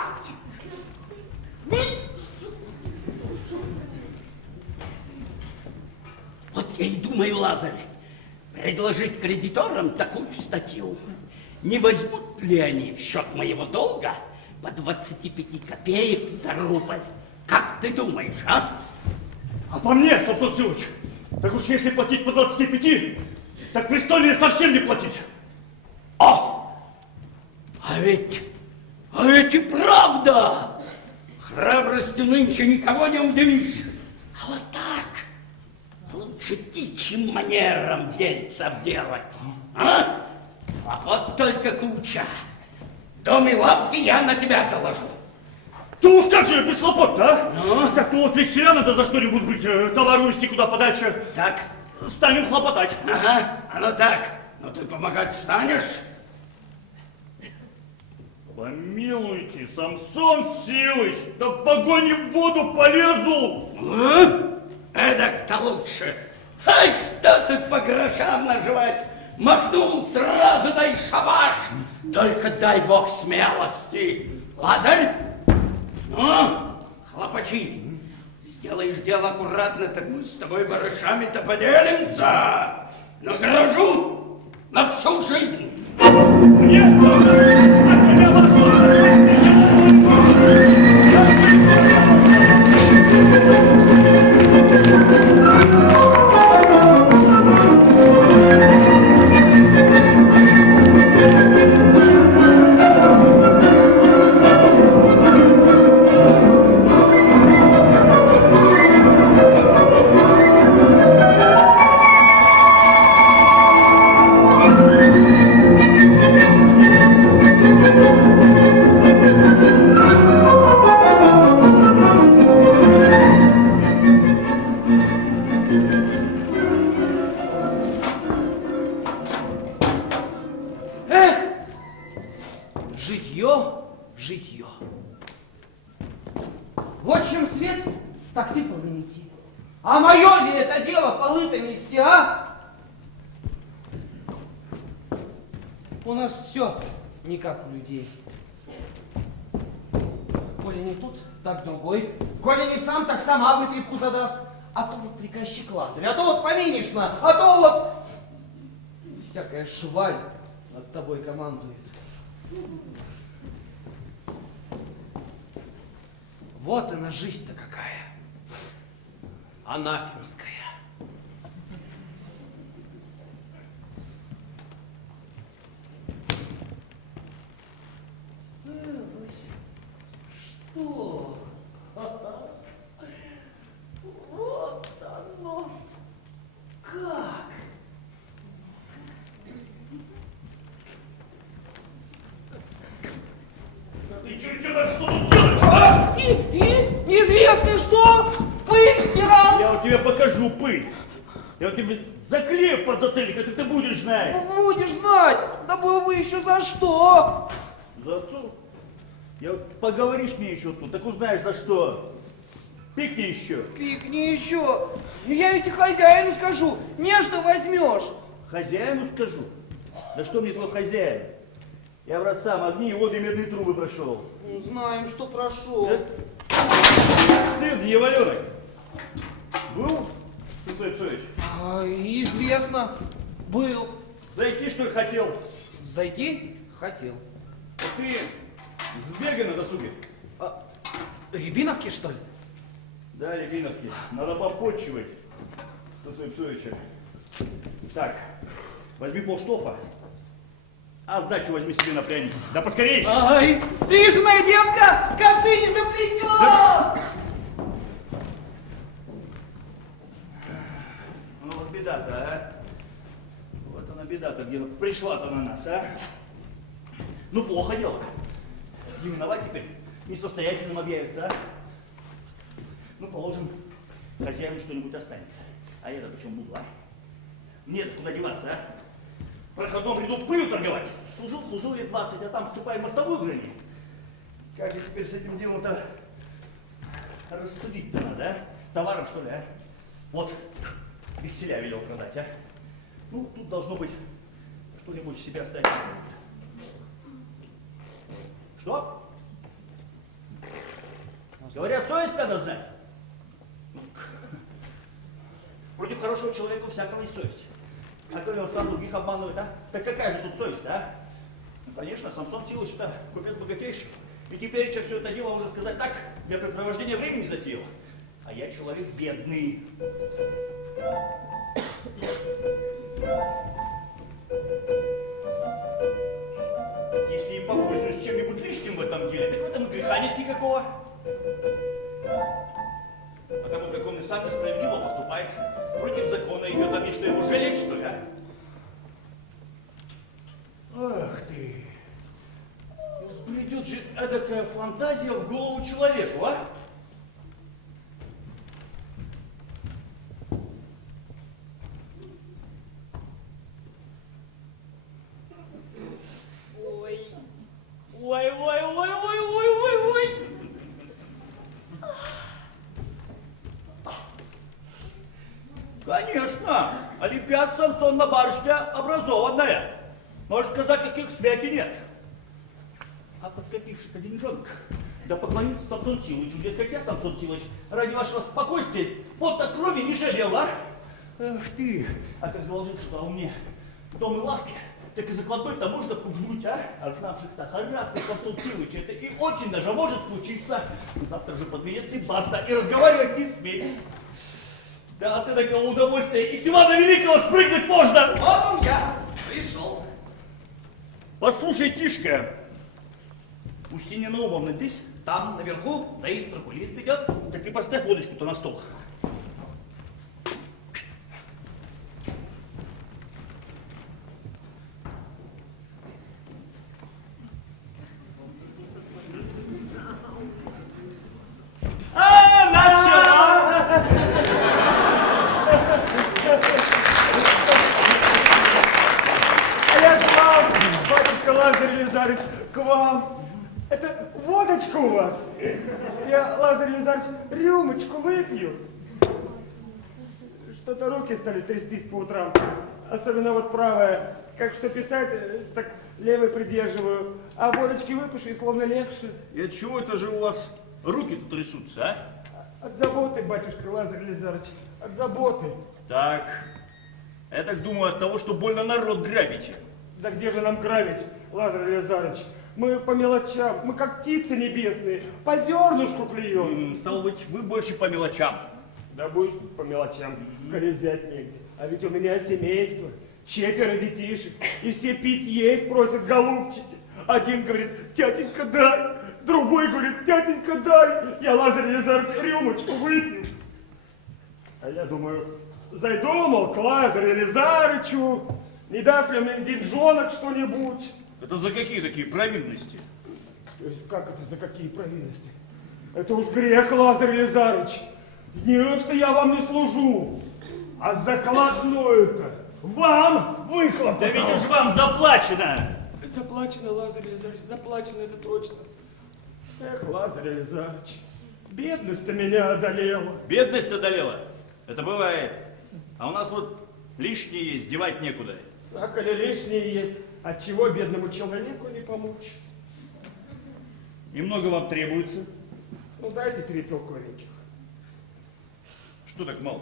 Вот я и думаю, Лазарь, предложить кредиторам такую статью. Не возьмут ли они в счет моего долга по 25 копеек за рубль? Как ты думаешь, а? А по мне, Самсон Силыч, так уж если платить по 25, так пристойнее совсем не платить. А ведь и правда! Храбростью нынче никого не удивишь. А вот так лучше птичьим манером дельца обделать. А? Вот только куча. Дом и лавки я на тебя заложу. Ты уж как же без хлопот, а? Ну? Так-то вот векселя надо за что-нибудь быть, товар увезти куда подальше. Так? Станем хлопотать. Ага, ну так. Ну ты помогать станешь? Помилуйте, Самсон Силыч, да в погоне в воду полезу. Эдак-то лучше. Ай, что тут по грошам наживать? Махнул сразу, дай шабаш. Только дай бог смелости. Лазарь, ну, хлопачи. Сделаешь дело аккуратно, так мы с тобой барышами-то поделимся. Награжу на всю жизнь. Нет, меня житье. Вот чем свет, так ты полы мети. А мое ли это дело полы-то нести, а? У нас все не как у людей. Коли не тут, так другой. Коли не сам, так сама вытребку задаст. А то вот приказчик Лазарь, а то вот Фоминишна, а то вот... Всякая шваль над тобой командует. Вот она жизнь-то какая. Анафемская. Что? Вот оно. Как? Да ты чертила, что тут делаешь, а? Неизвестно что? Пыль стирал. Я вот тебе покажу пыль. Я вот тебе заклею под затыльник, это ты будешь знать. Будешь знать. Да было бы еще за что. За что? Я вот поговоришь мне еще тут, так узнаешь за что. Пикни еще. Пикни еще. Я ведь и хозяину скажу. Нечто возьмешь. Хозяину скажу? Да что мне твой хозяин? Я, брат, сам огни и воды и медные трубы прошел. Ну, знаем, что прошел. Сын дьяволенок. Был, Сысой Псович? Известно. Был. Зайти, что ли, хотел? Зайти хотел. А ты сбегай на досуге. Рябиновки, что ли? Да, Рябиновки. Надо попотчевать Сысой Псовича. Так, возьми полштофа, а сдачу возьми себе на пряник. Да поскорее! Ай, стрижная девка, косы не заплетет! Да. Ну вот беда-то, а? Вот она беда-то, где пришла-то на нас, а? Ну плохо дело. Не миновать теперь, несостоятельным объявится, а? Ну, положим, хозяину что-нибудь останется. А я-то почему буду, а? Мне-то куда деваться, а? В проходном ряду пылью торговать. Служил лет 20, а там вступай в мостовую грани. Как же теперь с этим делом-то рассудить-то надо, а? Товаром, что ли, а? Вот, векселя велел продать, а? Ну, тут должно быть что-нибудь себе оставить. Что? Говорят, совесть надо знать. Против хорошего человека у всякого есть совесть. А коли он сам других обманывает, а? Так какая же тут совесть, а? Ну, конечно, Самсон Силыч-то купец богатейший. И теперь все это дело, можно сказать так, для препровождения времени затеял. А я человек бедный. Если и попользуюсь чем-нибудь лишним в этом деле, так в этом и греха нет никакого. Потому как он и сам несправедливо поступает, против закона идет, а мне что, его жалеть, что ли, а? Ах ты! Взбредет же эдакая фантазия в голову человеку, а? Ой, ой, ой, ой, ой, ой, ой, ой. Конечно, Олимпиад Самсонна барышня образованная. Может сказать, каких святей нет. А подкопивший-то деньжонок, да поклонился Самсон Силычу. Дескать, я, Самсон Силыч, ради вашего спокойствия пота крови не жалел, а? Ах ты, а как заложивший-то у меня дом и лавки, так и закладной-то можно пугнуть, а? А знавших-то характер Самсон Силыча, это и очень даже может случиться. Завтра же подведется и баста, и разговаривать не смей. Да ты такого удовольствия и с Ивана Великого спрыгнуть можно! Вот он я, пришел. Послушай, Тишка, Устинья Лобовна здесь? Там, наверху, да и страхулист идет. Так ты поставь лодочку-то на стол. А, нашла! А я к вам, батюшка Лазарь Елизарович, к вам. Это водочка у вас? Я, Лазарь Елизарович, рюмочку выпью. Что-то руки стали трястись по утрам. Особенно вот правая. Как что писать, так левой придерживаю. А водочки выпишу и словно легче. И от чего это же у вас руки-то трясутся, а? От заботы, батюшка Лазарь Елизарович, от заботы. Так, я так думаю от того, что больно народ грабите. Да где же нам грабить, Лазарь Елизарович? Мы по мелочам, мы как птицы небесные, по зернышку клюем. Стало быть, вы больше по мелочам. Да будь по мелочам, коли взять негде. А ведь у меня семейство, 4 детишек, и все пить есть просят, голубчики. Один говорит, тятенька, дай, другой говорит, тятенька, дай. Я, Лазарь Елизарович, рюмочку выпью. А я думаю, зайду, мол, к Лазарю Елизарычу, не даст ли мне деньжонок что-нибудь. Это за какие такие провинности? То есть как это, за какие провинности? Это уж грех, Лазарь Елизарович. Не что я вам не служу, а закладную-то вам выхлоп. Да ведь уж вам заплачено. Заплачено, Лазарь Елизарович, заплачено, это точно. Эх, Лазарь Елизарович, бедность-то меня одолела. Бедность одолела. Это бывает. А у нас вот лишнее есть, девать некуда. А коли лишнее есть, отчего бедному человеку не помочь? И много вам требуется. Ну дайте 3 целковеньких. Что так мало?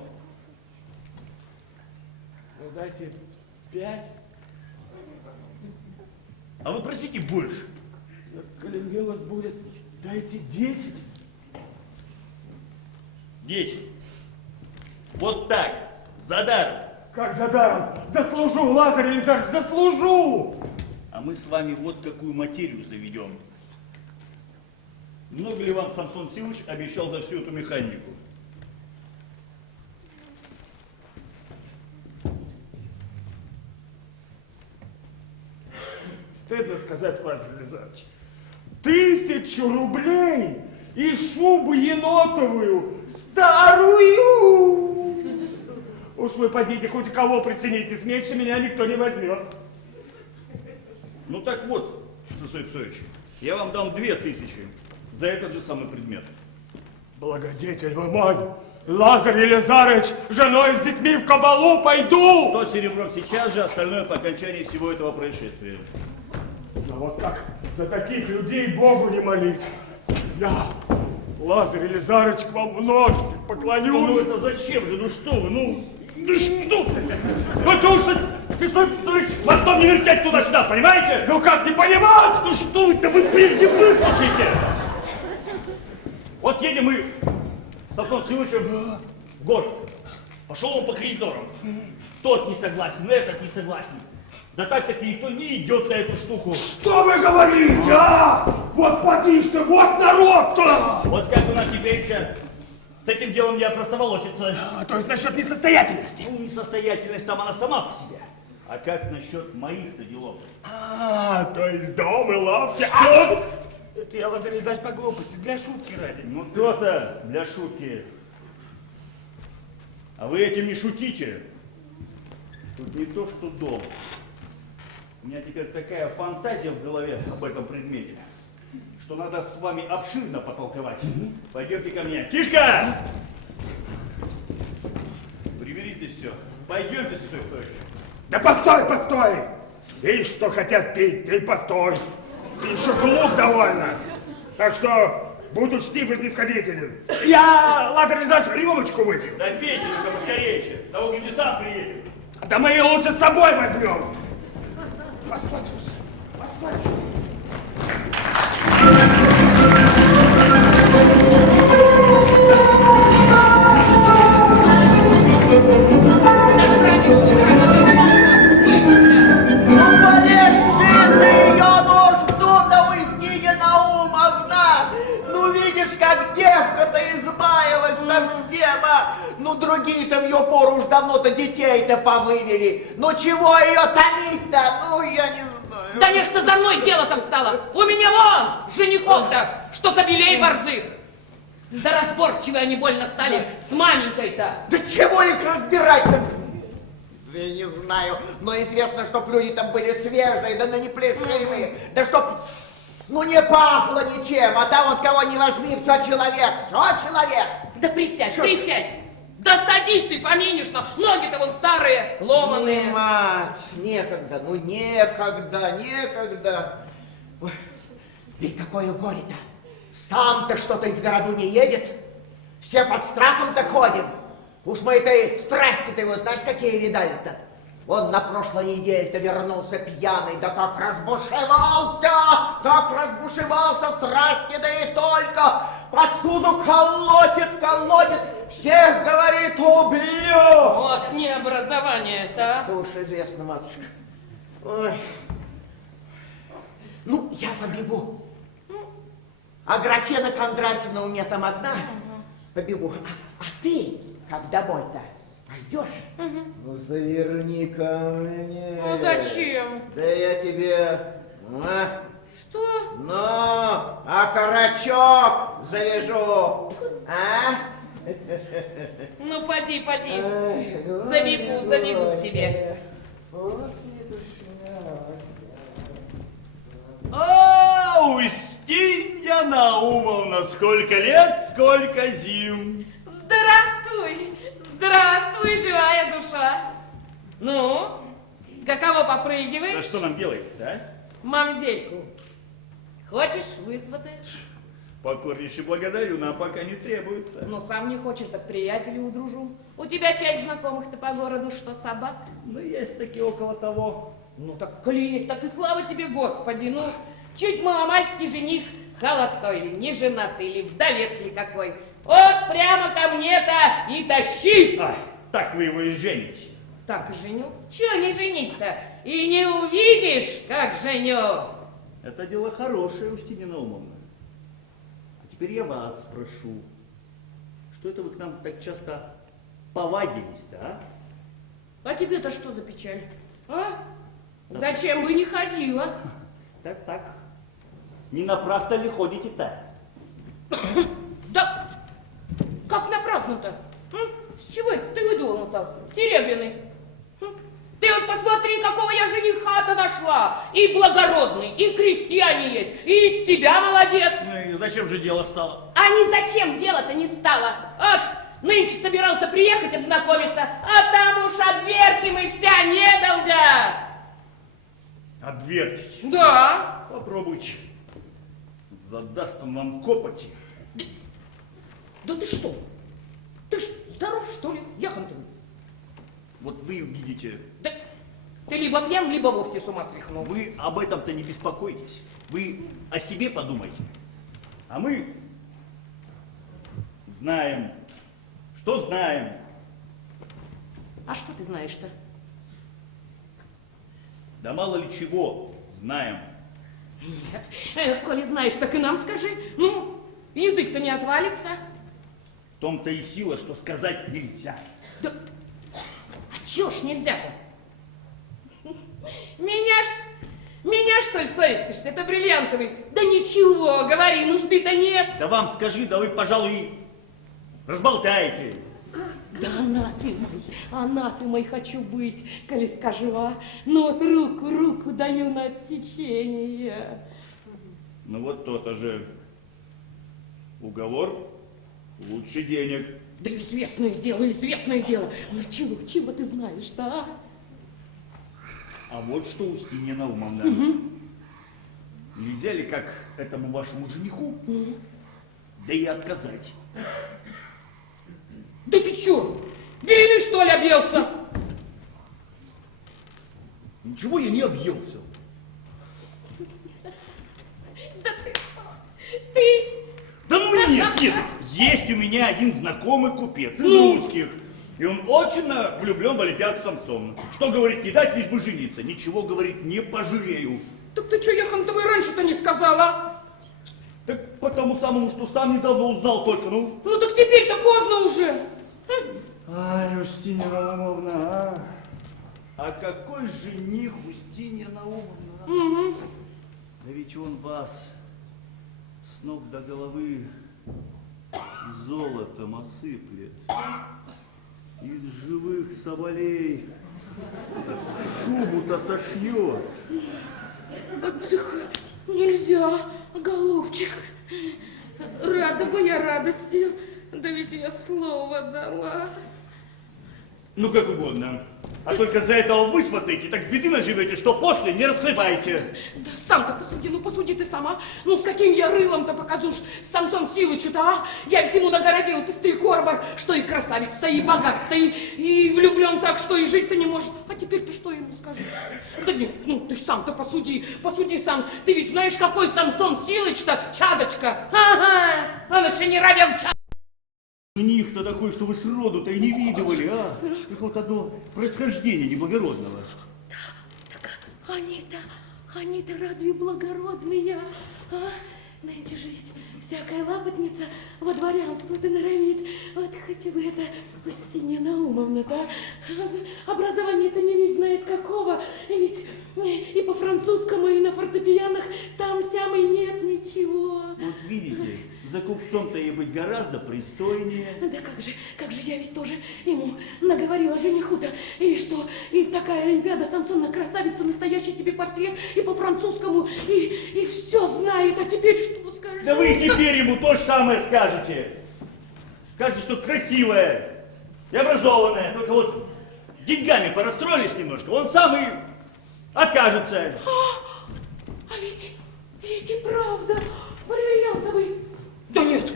Ну дайте 5. А вы просите больше. Коли милость будет, дайте 10. 10. Вот так, за даром. Как за даром? Заслужу, Лазарь Елизарович, заслужу! А мы с вами вот какую материю заведем. Много ли вам Самсон Силыч обещал за всю эту механику? Стыдно сказать, Лазарь Елизарович. 1000 рублей и шубу енотовую, старую! Уж вы подите, хоть кого приценитесь, меньше меня никто не возьмет. Ну так вот, Сысой Псович, я вам дам 2000 за этот же самый предмет. Благодетель вы мой, Лазарь Елизарович, женой с детьми в кабалу пойду! 100 серебром сейчас же, остальное по окончании всего этого происшествия. А вот так за таких людей Богу не молить. Я, Лазарь Елизарович, к вам в ножки Ну поклонюсь. это зачем же? Ну что вы, ну что? Ну это уж, Святой Петрович, мостом не вертять туда-сюда, понимаете? Ну как не понимать? Ну что это вы прежде выслушайте? Вот едем мы с отцом Силычем в город. Пошел он по кредиторам. Тот не согласен, этот не согласен. Да так-таки никто не идет на эту штуку. Что вы говорите, а? Вот поди ты, вот народ-то! Вот как у нас теперь с этим делом не опростоволосится. То есть насчет несостоятельности? Ну, несостоятельность там она сама по себе. А как насчет моих-то делов? То есть дом и лавки. Что? Это я, Лазарь Елизарович, по глупости, для шутки ради. Ну, то-то для шутки. А вы этим не шутите. Тут не то, что дом. У меня теперь такая фантазия в голове об этом предмете, что надо с вами обширно потолковать. Пойдемте ко мне. Тишка! Прибери здесь все. Пойдемте, Святой Петрович. Да постой, постой! Видишь, что хотят пить, ты постой. Ты еще глуп довольно. Так что будь учтив и снисходителен. Я, Лазарь Елизарович, рюмочку выпью. Да пейте, только поскорее. Того не сам приедем. Да мы ее лучше с собой возьмем. Постой, постой. Полежи ты ее нужду, да Уздиня Наумовна! Ну видишь, как девка-то измаялась совсем, а? Ну другие-то в ее пору уж давно-то детей-то повывели. Ну чего ее томить-то? Ну я не знаю. Да не, что за мной дело-то встало. У меня вон, женихов-то, что кобелей борзых. Да разборчивые они больно стали с маменькой-то. Да чего их разбирать-то? Я не знаю, но известно, чтоб люди там были свежие, да не плешивые, да чтоб, ну, не пахло ничем, а там вот кого не возьми, все человек. Да присядь, присядь. Да садись ты, поминишь-то, ноги-то вон старые, ломаные. Ну, мать, некогда, ну некогда. Ой, ведь какое горе-то. Сам-то что-то из городу не едет, все под страхом-то ходим. Уж мы этой страсти-то его, знаешь, какие видали-то? Он на прошлой неделе-то вернулся пьяный, да как разбушевался, страсти, да и только. Посуду колотит, всех, говорит, убью. Вот необразование-то. Да уж известно, матушка. Ой. Ну, я побегу. А Графена Кондратьевна у меня там одна. Побегу. А ты, как домой-то, пойдешь? Ну, заверни ко мне. Ну зачем? Да я тебе... Что? Ну, окорочок завяжу. А? Ну, поди. Забегу к тебе. А, Устинья Наумовна, сколько лет, сколько зим. Здравствуй, живая душа. Ну, каково попрыгиваешь? Да что нам делается-то, а? Мамзельку, хочешь, высватаешь? Покорнейше благодарю, нам пока не требуется. Ну, сам не хочешь, так приятелей удружу. У тебя часть знакомых-то по городу, что собак? Ну, есть такие около того. Ну, так коли есть, так и слава тебе, Господи. Ну, чуть маломальский жених, холостой ли, не женатый ли, вдовец ли какой. Вот прямо ко мне-то и тащи. А, так вы его и жените. Так и женю. Чего не женить-то? И не увидишь, как женю. Это дело хорошее, Устинья Наумовна. А теперь я вас спрошу, что это вы к нам так часто повадились-то, а? А тебе-то что за печаль? А? Зачем бы не ходила? Так. Не напрасно ли ходите-то? Да как напрасно-то? С чего это ты выдумал-то? Серебряный. Ты вот посмотри, какого я жениха-то нашла. И благородный, и крестьяне есть, и из себя молодец. Ну и зачем же дело стало? А ни зачем дело-то не стало. Вот, Нынче собирался приехать обзнакомиться, а там уж обвертим и вся недолго. Обвертить. Да. Попробуйте. Задаст он вам копоти. Да ты что? Ты ж здоров, что ли, Яхонтов? Вот вы видите, Да ты либо пьян, либо вовсе с ума свихнул. вы об этом-то не беспокойтесь. Вы о себе подумайте. А мы знаем, что знаем. А что ты знаешь-то? Да мало ли чего знаем. Нет. Коли знаешь, так и нам скажи. Ну, язык-то не отвалится. В том-то и сила, что сказать нельзя. Да, а чё ж нельзя-то? Меня что ли совестишься? Это бриллиантовый. Да ничего, говори, нужды-то нет. Да вам скажи, да вы, пожалуй, разболтаете. Да анафемой хочу быть, коли скажу, а. Ну вот руку даю на отсечение. Ну вот то-то же. Уговор лучше денег. Да известное дело. Ну чего ты знаешь-то, а? А вот что, Устинья Наумовна, нельзя ли как этому вашему жениху, да и отказать? Да ты чё, белины что ли объелся? Ничего я не объелся. Да ты... Да ну нет, есть у меня один знакомый купец из русских. И он очень влюблен в Олимпиаду Самсона. Что, говорит, не дать, лишь бы жениться. Ничего, говорит, не пожалею. Так ты чё, Яхонтовой, раньше-то не сказала? Так по тому самому, что сам недавно узнал только, ну. Ну так теперь-то поздно уже. Ай, Устинья Наумовна, а какой жених, Устинья Наумовна? Да ведь он вас с ног до головы золотом осыплет. Из живых соболей шубу-то сошьет. Нельзя, голубчик. Рада бы я радости, да ведь я слово дала. Ну, как угодно. А только за этого вы сватаете, так беды наживете, что после не расхлебаете. Да сам-то посуди, ну посуди ты сама. Ну с каким я рылом-то покажусь Самсон Силычу-то, а? Я ведь ему нагородила, ты с три короба, что и красавец-то, и богат-то, и влюблен так, что и жить-то не может. А теперь ты что ему скажешь? Да нет, ну ты сам-то посуди сам. Ты ведь знаешь, какой Самсон Силыч-то, чадочка? Ага, он еще не родил чадочку. Жених-то такой, что вы сроду-то и не видывали, а? Только вот одно происхождение неблагородного. Так они-то разве благородные, а? Нынче же ведь всякая лапотница во дворянство-то норовит. Вот хотя бы это Устинья Наумовна-то, образование-то не весь знает какого. И ведь и по французскому, и на фортепианах там-сям и нет ничего. Вот видите, за купцом-то ей быть гораздо пристойнее. Да как же я ведь тоже ему наговорила жениху-то. И что, и такая Олимпиада Самсона, красавица, настоящий тебе портрет, и по-французскому, и все знает. А теперь что скажешь? Да вы и теперь ему то же самое скажете. Скажете, что красивая и образованная, только вот деньгами порастроились немножко, он сам и откажется. А ведь и правда, бриллиантовый. Да нет,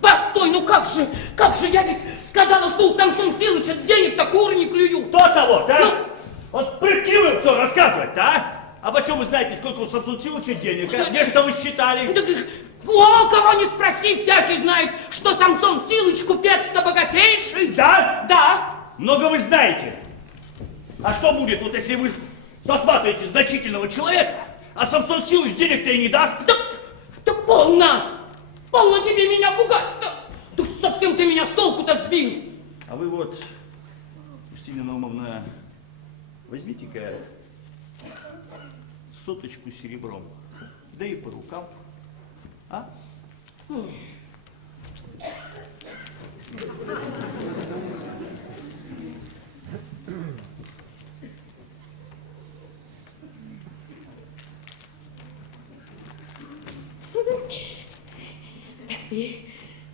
постой, ну как же я ведь сказала, что у Самсона Силыча денег-то куры не клюют. До того, да? Вот прыгки вы все рассказывать-то, а? А почем вы знаете, сколько у Самсона Силыча денег? А? Где же-то вы считали? Да, кого не спроси, всякий знает, что Самсон Силыч купец-то богатейший. Да? Да. Много вы знаете. А что будет, вот если вы сосватаете значительного человека, а Самсон Силыч денег-то и не даст? Да полно тебе меня пугать. Да совсем ты меня с толку-то сбил. А вы вот, Устинья Наумовна, возьмите-ка соточку серебром, да и по рукам, а?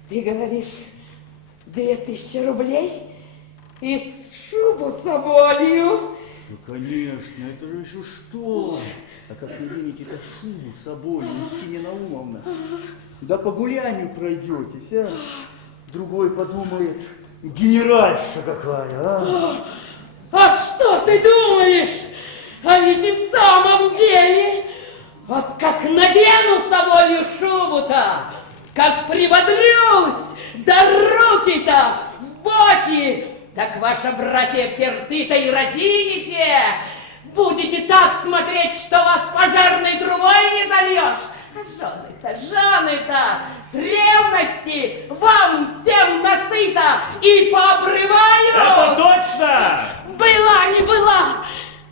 Ты говоришь, 2000 рублей и шубу соболью. Ну, конечно, это же еще что? А как вы видите-то шубу с собой, Устинья Наумовна? Да по гулянию пройдетесь, а? Другой подумает, генеральша какая, а? А что ты думаешь? А ведь и в самом деле, вот как надену соболью шубу-то, как прибодрюсь, да руки-то в боки, так ваши братья все рты-то и разините. Будете так смотреть, что вас пожарной трубой не зальешь. А жены-то, с ревности вам всем носы-то и пообрывают. Это точно! Была, не была.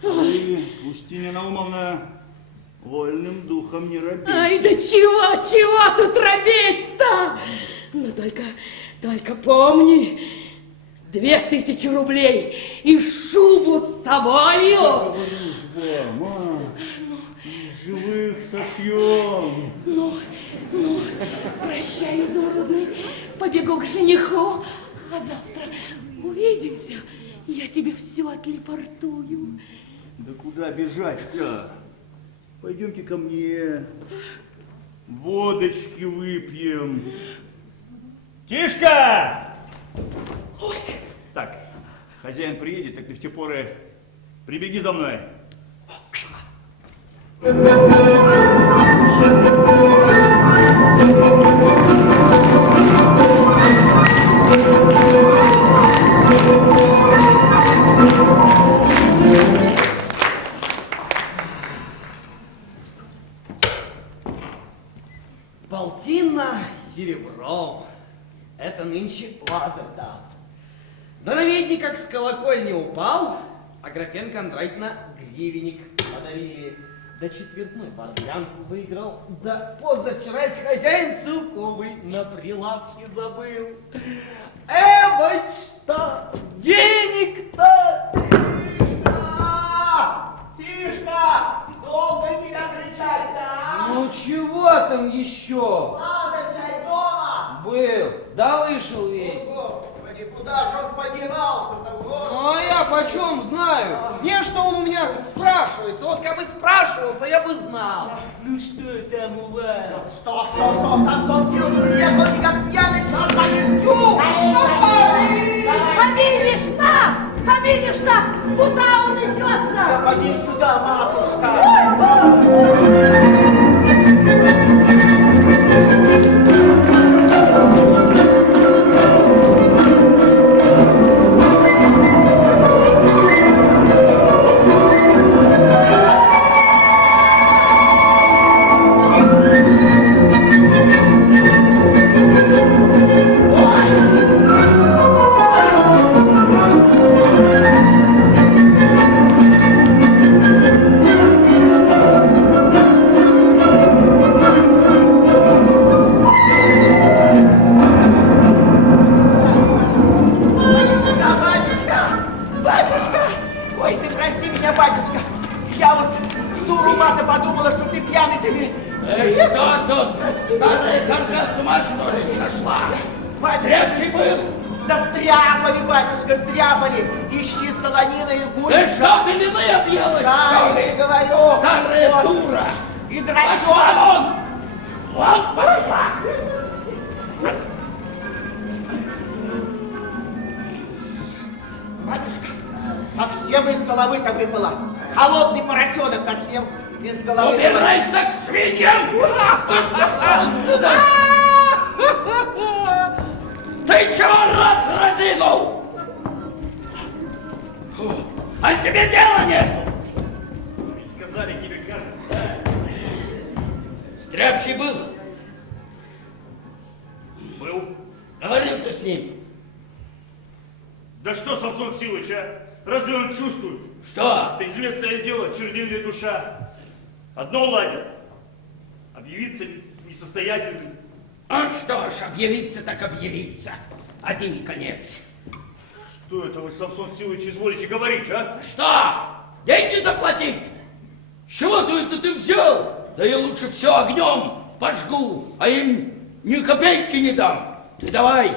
Вы, Устинья Наумовна, вольным духом не робите. Ай, да чего тут робить-то? Ну, только помни, 2000 рублей и шубу с соболью. Говорю ж вам, а? Живых сошьем. Ну, прощай, изумрудный, побегу к жениху, а завтра увидимся, я тебе все отлепортую. Да куда бежать-то? Пойдемте ко мне, водочки выпьем. Тишка! Ой. Так, хозяин приедет, так ты в те поры прибеги за мной. Полтина серебром. Это нынче лазарь дал. Доноведник как с колокольни упал, а Аграфена Кондратьевна гривенник подарили. Да четвертной подлянку выиграл, да позавчера хозяин целковый на прилавке забыл. Вот что, денег-то! Тишка! Долго тебя кричать, да? Ну чего там еще? Лазарь дома! Был, да вышел весь. Господи, куда же он подевался-то, Господи? Ну а я почем знаю? Не, что он у меня спрашивается. Вот как бы спрашивался, я бы знал. Ну что там у вас? Что, Самсон Силыч приехал, и как пьяный черт на езду! Фамилишна, куда он идет-то? Поди сюда, матушка! Что тут? Старая корга с ума, что ли, сошла? Стряпчий был? Да стряпали, батюшка, стряпали. Ищи солонина и гусь. Ты что, белины объелась, Да, что я ли? и говорю. Старая Вот. дура! И Пошла драчок. вон! Вон пошла! Батюшка, совсем из головы-то выпало. Холодный поросенок совсем из головы. Убирайся к свиньям! Отсюда! Ты чего рот разинул? А тебе дела нет? Не сказали тебе, как? Стряпчий был? Был. Говорил ты с ним? Да что, Самсон Силыч, а? Разве он чувствует? Что? Это известное дело, чернильная душа. Одно уладит. Объявиться несостоятельным. А что ж, объявиться так объявиться. Один конец. Что это вы, Самсон Силыч, изволите говорить, а? Что? Деньги заплатить? С чего ты взял? Да я лучше все огнем пожгу, а им ни копейки не дам. Ты давай,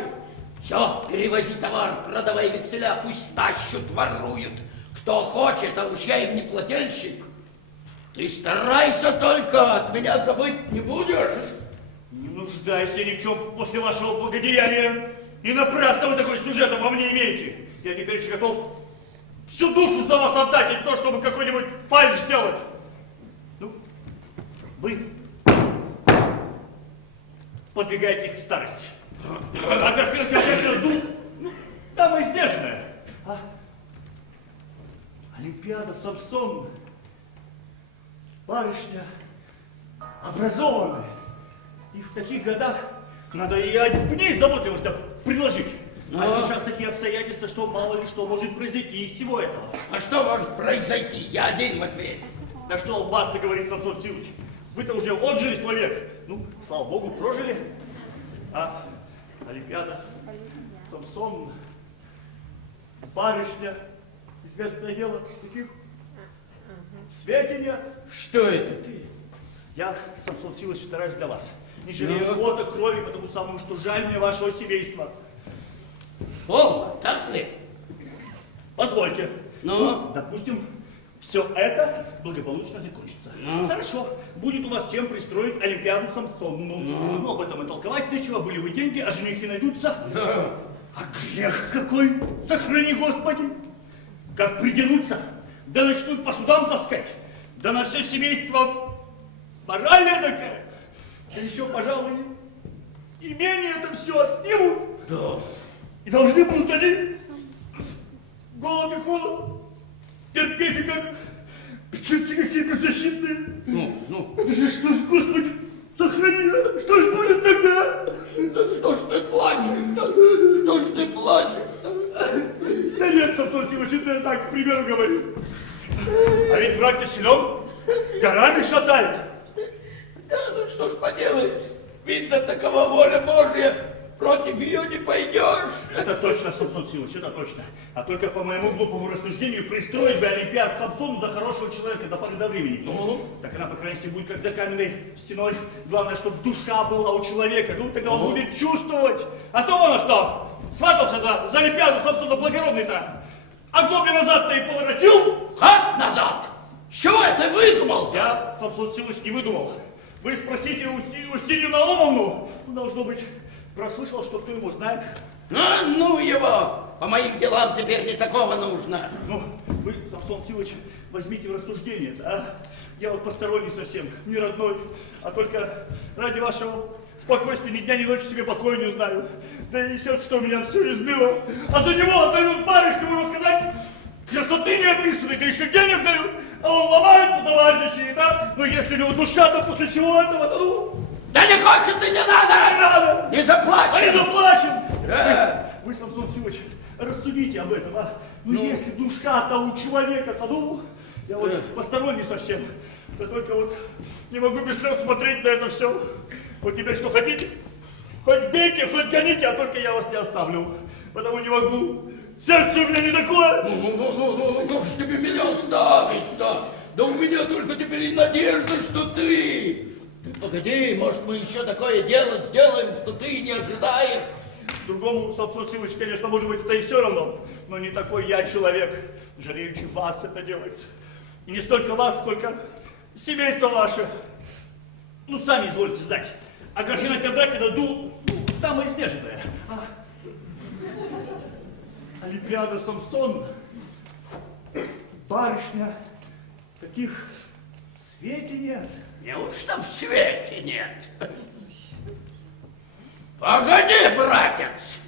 Все, перевози товар, продавай векселя, пусть тащут, воруют. Кто хочет, а уж я им не плательщик. Ты старайся только, от меня забыть не будешь. Не нуждайся ни в чем после вашего благодеяния. И напрасно вы такой сюжет обо мне имеете. Я теперь еще готов всю душу за вас отдать, и то, чтобы какой-нибудь фальшь сделать. Ну, вы подвигаете к старости. А Графина Козякина, ну, дама изнеженная. А Олимпиада, Самсон, барышня образованная. И в таких годах надо и одни заботливость приложить. Но... А сейчас такие обстоятельства, что мало ли что может произойти из всего этого. А что может произойти? Я один в ответе. Да что у вас-то говорит Самсон Силыч? Вы-то уже отжили свой век. Ну, слава богу, прожили. А Олимпиада, Самсон, барышня, известное дело, таких сведения. Что это ты? Я, Самсон Силыч, стараюсь для вас. Не жалею пота, крови, потому самому, что жаль мне вашего семейства. Полно, так ли? Позвольте. Ну? Допустим, все это благополучно закончится. Ну? Хорошо. Будет у вас чем пристроить Олимпиаду Самсону. Ну, об этом и толковать нечего. Были вы деньги, а женихи найдутся. Да. А грех какой, сохрани Господи. Как придерутся, да начнут по судам таскать, да на все семейство моральная такая. Да еще, пожалуй, имение это все отнимут. Да. И должны будут они, голод и холод, терпеть, и как птицы какие беззащитные. Ну. Это же что ж, Господи, сохрани, а? Что ж будет тогда? Да что ж ты плачешь-то? Что ж ты плачешь-то? Да нет, Самсон Силыч, это я так, к примеру, говорю. А ведь враг-то силен, горами шатает. Да, ну что ж поделаешь? Видно, такова воля Божья. Против ее не пойдешь. Это точно, Самсон Силыч, это точно. А только по моему глупому рассуждению пристроить бы Олимпиад Самсону за хорошего человека до поры до времени. Ну? Так она, по крайней мере, будет как за каменной стеной. Главное, чтобы душа была у человека. Ну, тогда он будет чувствовать. А то он что? Сватался за Олимпиаду Самсона благородный-то. А гобли назад-то и поворотил. Как назад? Чего это выдумал? Я, Самсон Силыч, не выдумал. Вы спросите Устинью Наумовну. Должно быть, прослышал, что кто его знает. А ну его! По моим делам теперь не такого нужно. Ну, вы, Самсон Силыч, возьмите в рассуждение, а? Я вот посторонний совсем, не родной, а только ради вашего спокойствия ни дня, ни ночи себе покоя не знаю. Да и сердце-то у меня все изныло. А за него отдают барышню, можно сказать, красоты не описанной, да еще денег дают, а он ломается, товарищи, да? Но если у него душа-то после всего этого, то ну... Да не хочет и не надо! Не надо! Не заплачем! А не заплачем! Да. Вы, Самсон Силыч, рассудите об этом, а? Ну, если душа-то у человека-то, ну, я вот посторонний совсем, да только вот не могу без слез смотреть на это все. Вот теперь что хотите? Хоть бейте, хоть гоните, а только я вас не оставлю, потому не могу. Сердце у меня не такое. Ну, как же тебе меня оставить-то? Да у меня только теперь и надежда, что ты... Погоди, может, мы еще такое дело сделаем, что ты не ожидаешь. Другому, Самсон Силыч, конечно, может быть, это и все равно, но не такой я человек, жалеючи вас это делается. И не столько вас, сколько семейство ваше. Ну, сами извольте знать. А Графина Кондратьевна, ну, дама изнеженная. А Олимпиада Самсон, барышня, таких свете нет. Неужто в свете нет? Погоди, братец!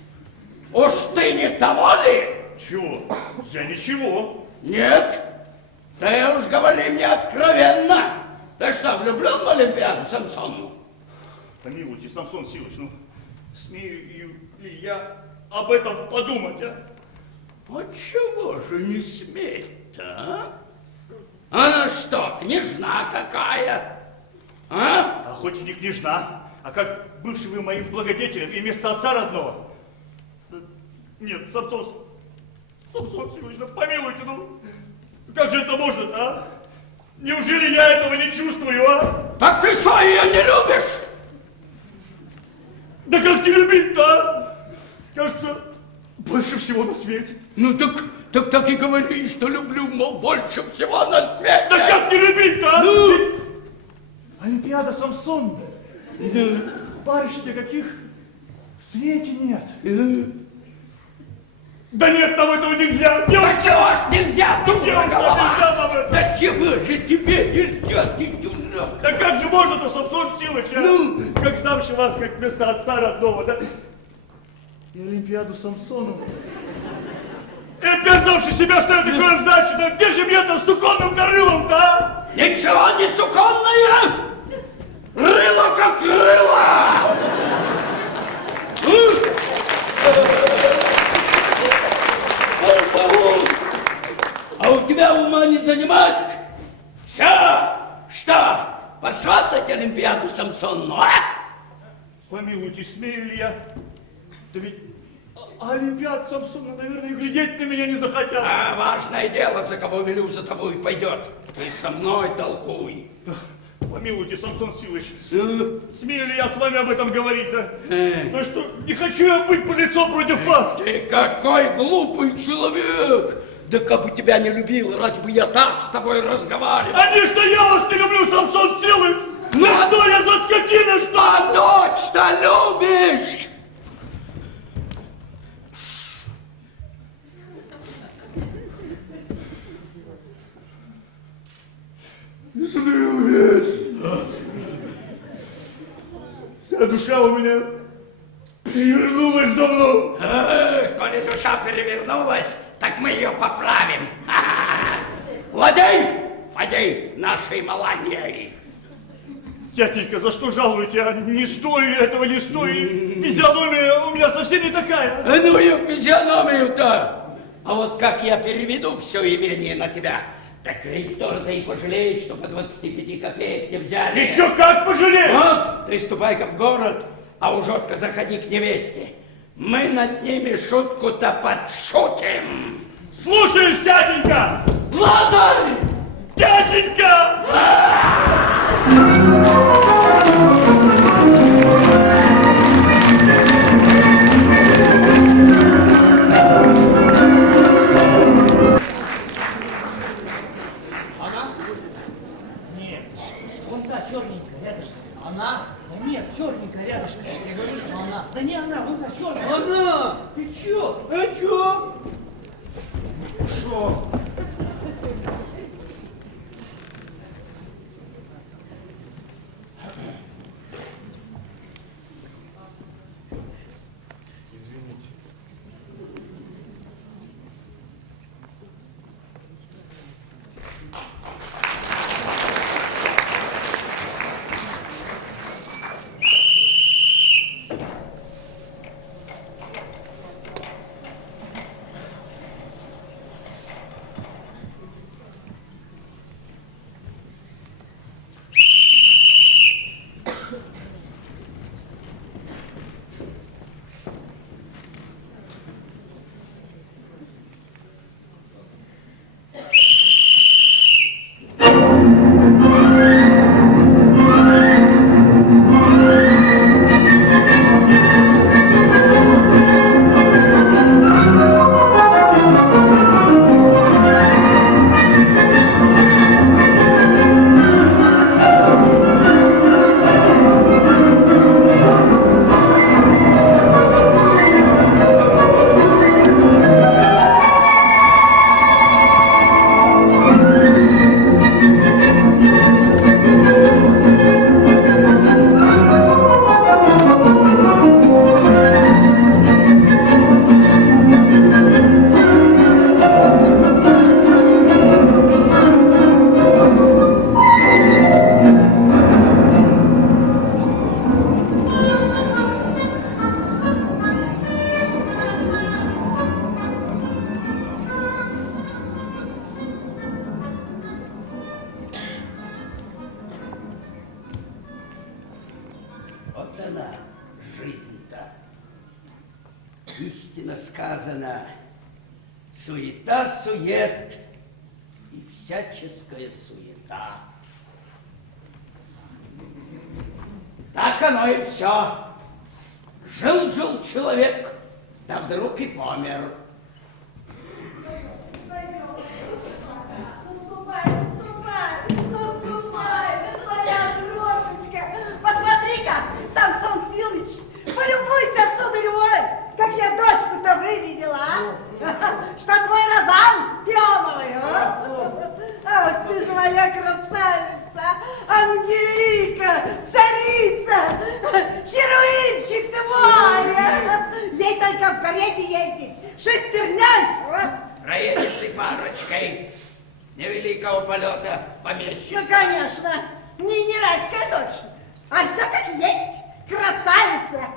Уж ты не того ли? Чего? Я ничего. Нет? Ты уж говори мне откровенно. Ты что, влюблен в Олимпиаду Самсону? Помилуйте, Самсон Силыч, ну, смею ли я об этом подумать, а? Отчего же не сметь-то, а? Она что, княжна какая? А? А хоть и не княжна, а как бывший вы моим благодетелем и вместо отца родного. Нет, Самсон Силыч, ну помилуйте, ну как же это можно-то, а? Неужели я этого не чувствую, а? Так ты что, ее не любишь? Да как не любить-то, а? кажется, больше всего на свете. Ну так и говори, что люблю, мол, больше всего на свете. Да как не любить-то, а? Ну? Ведь Олимпиада Самсон. Барышня каких в свете нет. Да нет, нам этого нельзя. Да чего ж нельзя, дура Девушка, голова? нельзя нам это. Да чего же тебе нельзя, ты дурак? Да как же можно-то, Самсон Силыч, а? Ну? Как знавший вас, как вместо отца родного, да? И Олимпиаду Самсону. И опять знавший себя, что я такое значит, да где же мне-то с суконным рылом-то, а? Ничего не суконное! Рыло как рыло! А у тебя ума не занимать? Все, что, посватать Олимпиаду Самсону, а? Помилуйте, смею ли я? Да ведь Олимпиад Самсона, наверное, и глядеть на меня не захотят. А важное дело, за кого велю, за того и пойдет. Ты со мной толкуй. Да, помилуйте, Самсон Силыч, смею ли я с вами об этом говорить, да? Ну что, не хочу я быть по лицо против вас. Ты какой глупый человек! Да как бы тебя не любил, разве бы я так с тобой разговаривал? А не что я вас не люблю, Самсон Силыч! Ну что я за скотина, что? А дочь-то любишь? Вся душа у меня перевернулась давно. Коли душа перевернулась, так мы ее поправим. Владей, владей нашей Маланьей. Дяденька, за что жалуете? А не стою я этого, не стою. Физиономия у меня совсем не такая. Ну и физиономию-то. А вот как я переведу все имение на тебя, так кредитор-то и пожалеет, что по 25 копеек не взяли. Еще как пожалею! А? Ты ступай-ка в город, а уж отка заходи к невесте. Мы над ними шутку-то подшутим. Слушаюсь, дяденька! Лазарь! Дяденька! Нет, вон та черненькая рядышком. Она? Да нет, черненькая рядышком. Я говорю, что она. Да не она, вон та черненькая. Она! Ты чё? А чё? Шо? Вот она, жизнь-то. Истинно сказано, суета-сует и всяческая суета. Так оно и все. Жил-жил человек, Да вдруг и помер. Наступай, твоя крошечка. Посмотри-ка, Самсон Силыч, полюбуйся, сударь мой, как я дочку-то выведела, а? Что твой розан пионовый, а? Ах, ты ж моя красавица, Ангелика, царица, хероинчик ты мой. А? Ей только в карете ездить, шестерней. А? Проедется и парочкой невеликого полета Ну, помещица. конечно, не генеральская дочь, а все как есть, красавица.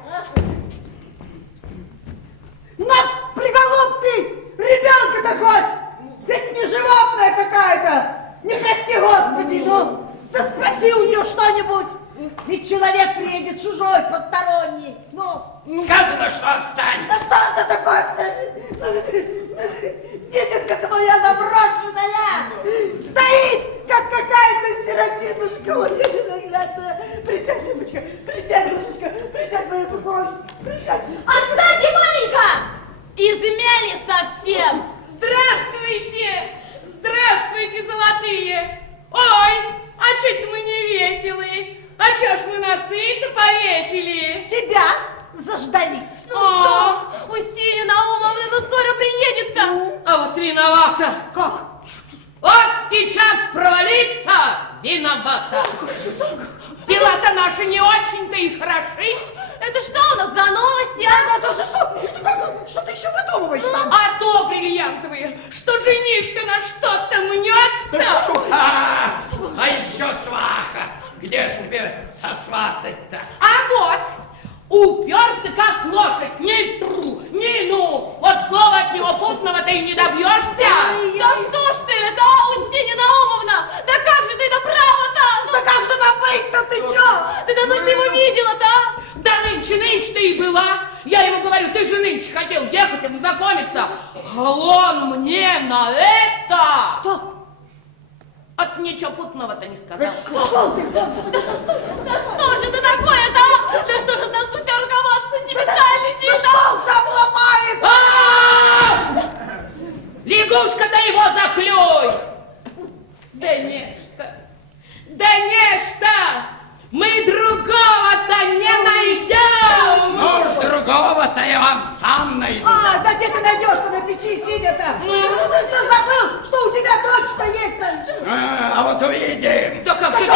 Но приголуб ты, ребенка-то хоть, ведь не животное какая-то, не прости господи, ну, да спроси у нее что-нибудь, ведь человек приедет чужой, посторонний, ну. Сказано, что остань. Да что это такое, кстати? Дитятка-то моя заброшенная, стоит, как какая-то сиротинушка, ой, ненаглядная. Присядь, Любочка, присядь, Любочка, присядь, моя сукровища, присядь. Отстаньте, маменька! Измяли совсем! Здравствуйте! Здравствуйте, золотые! Ой, а чё-то мы не веселые. А чё ж мы носы-то повесили? Тебя заждались. Ну что, Устинья Наумовна, ну скоро приедет-то? А вот виновата. Как? Вот сейчас провалиться виновата. Дела-то наши не очень-то и хороши. Это что у нас за новости, а? Да же что ты еще выдумываешь там? А то бриллиантовые, что жених-то на что-то мнется. А еще сваха. Где ж тебе сосватать-то? А вот, уперся как лошадь, ни ну, вот слова от него путного ты и не добьешься. Да что ж ты это, а, Устинья Наумовна? Да как же ты направо-то? Да как же нам быть-то, ты чё? Да давно ты его видела-то, а? Да нынче ты и была. Я ему говорю, ты же нынче хотел ехать и познакомиться. А он мне на это... Что? От ничего путного-то не сказал. Да что же это такое-то, а? Да что же у нас спустя рукава сентиментальничает, Да что он там ломается? А! Лягушка-то его заклюй! Да нечто, да нечто! Мы другого-то не найдем! Ну ж, другого-то я вам сам найду. А, да где ты найдешь-то на печи сидя-то? Ты забыл, что у тебя дочь-то есть раньше? А вот увидим. Да как же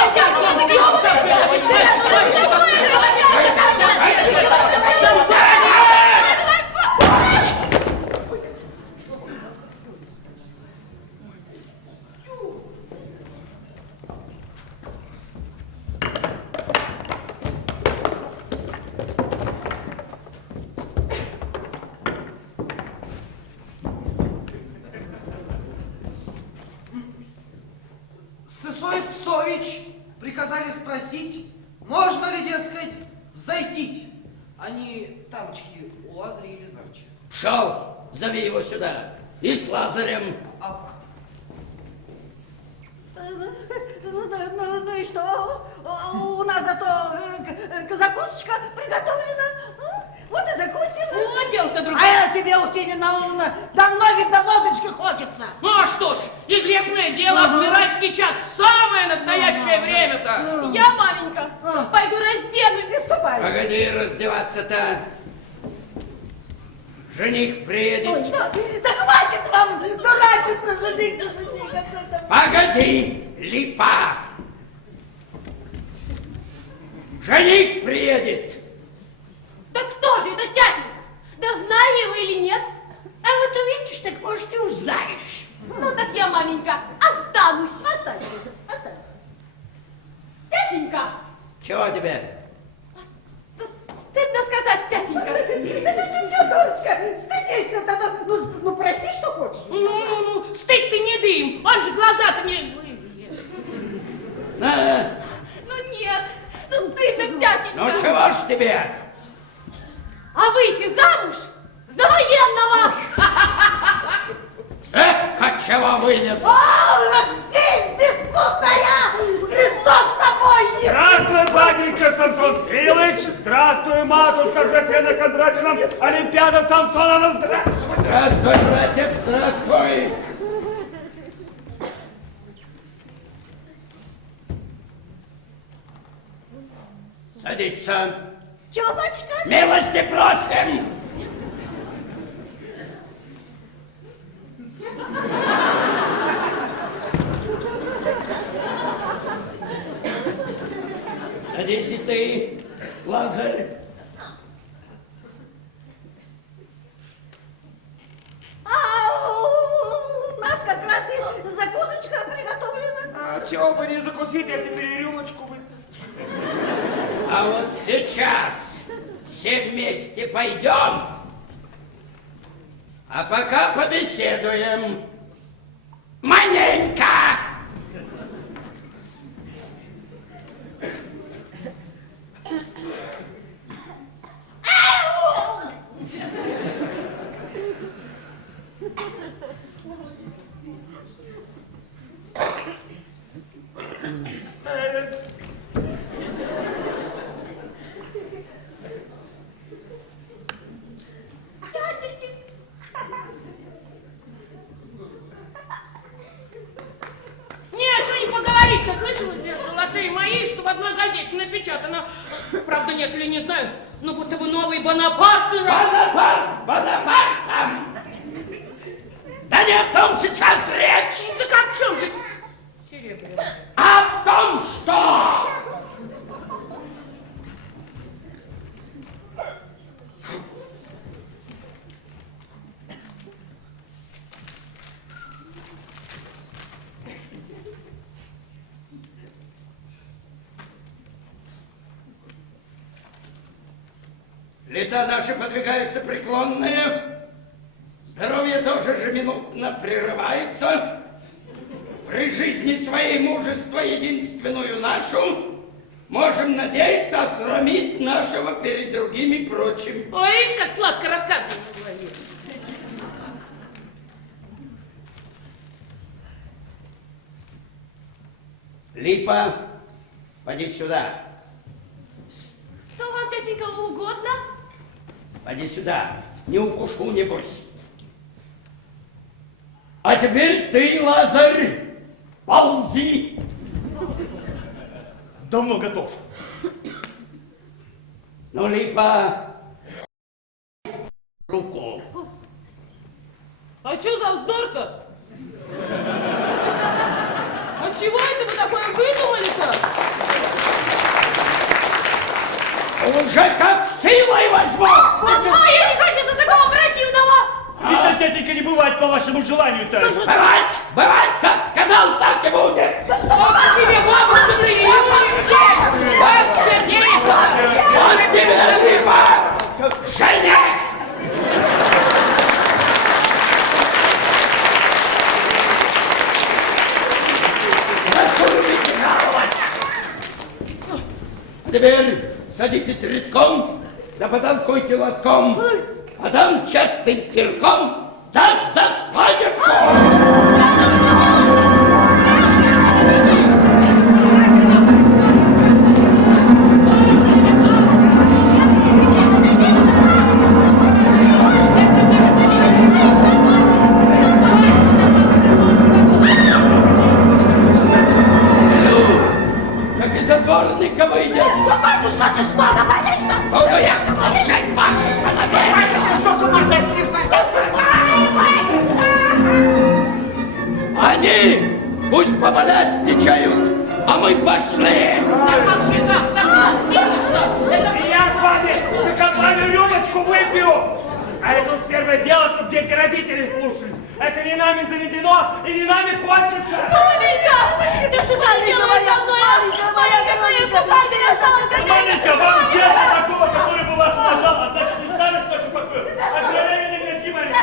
Сысой Псович приказали спросить, можно ли, дескать, зайти. Они тамчики у Лазаря или Зарыча. Пшел, зови его сюда. И с Лазарем. Ну и что? У нас зато закусочка приготовлена. Вот и закусим. Ну, дело-то другое. А тебе, Устинья Наумовна, давно, видно, водочки хочется. Ну а что ж, известное дело, отмирать сейчас самое настоящее время-то. Я, маменька, пойду разденусь. Не ступай. Погоди раздеваться-то. Жених приедет. Да хватит вам дурачиться, жених, да жених какой-то. Погоди, липа. Жених приедет. Да кто же это, тятенька? Да знаю его или нет? А вот увидишь, так может и узнаешь. Ну так я, маменька, останусь. Останься, останься. Тятенька, Чего тебе? стыдно сказать, тятенька. Да ты чё, дурочка, стыдишься-то, ну проси, что хочешь. Ну, стыдь ты не дым, он же глаза-то не... На. Ну нет, ну стыдно, тятенька. Ну чего ж тебе? А выйти замуж за военного? Эка чего вылез? О, Максим, беспутная! Христос с тобой! Здравствуй, батенька Самсон Силыч! Здравствуй, матушка Аграфена Кондратьевна, Олимпиада Самсонова, здравствуй! Здравствуй, братик, здравствуй! Садиться. Чего, батюшка? Милости просим! Садись и ты, Лазарь. У нас как раз и закусочка приготовлена. А чего бы не закусить, я теперь и рюмочку выпью. А вот сейчас все вместе пойдем, а пока побеседуем маленько. Нет, что не поговорить-то, слышала, где золотые мои, что в одной газете напечатано. Правда, нет ли, не знаю, но будто бы новый Бонапарт. Бонапарт там. Да не о том сейчас речь, Да как, в чем же серебряный? а о том, что... Лета наши подвигаются преклонные, здоровье тоже же минутно прерывается. При жизни своей мужество единственную нашу можем надеяться осрамить нашего перед другими прочим. Ой, видишь, как сладко рассказывает. Липа, поди сюда, Что вам, тетенька, угодно? поди сюда, не укушу, небось. А теперь ты, Лазарь, ползи. Давно готов. Ну, Липа, руку. А что за вздор-то? А чего это вы такое выдумали-то? Уже как силой возьму. А я не хочу за такого противного! Видно, тетенька, не бывает по вашему желанию-то. Бывать, как сказал, так и будет. Вот тебе, бабушка, ты не любишь. Вот все действие. Вот тебе, Липа, жених. Начурите жаловать. Теперь садитесь редком, да потолкуйте лотком, а там частым кирком даст за свадебку. Как из отборника выйдешь. Да, батюшка, ты что говоришь-то? Буду я слушать ваши фонограммы. Что с ума сошли? Они пусть поболясничают, а мы пошли. Да как же так, так, видно, что это... И я с вами за компанию рюмочку выпью. А это уж первое дело, чтобы дети родителей слушались. Это не нами заведено и не нами кончится. Да что ты делаешь со мной? Маленькая моя купальня осталась как Маленька, вам взяли такого, который бы вас сажал, а значит, не старость нашу покою. Откровение не найти, маленька.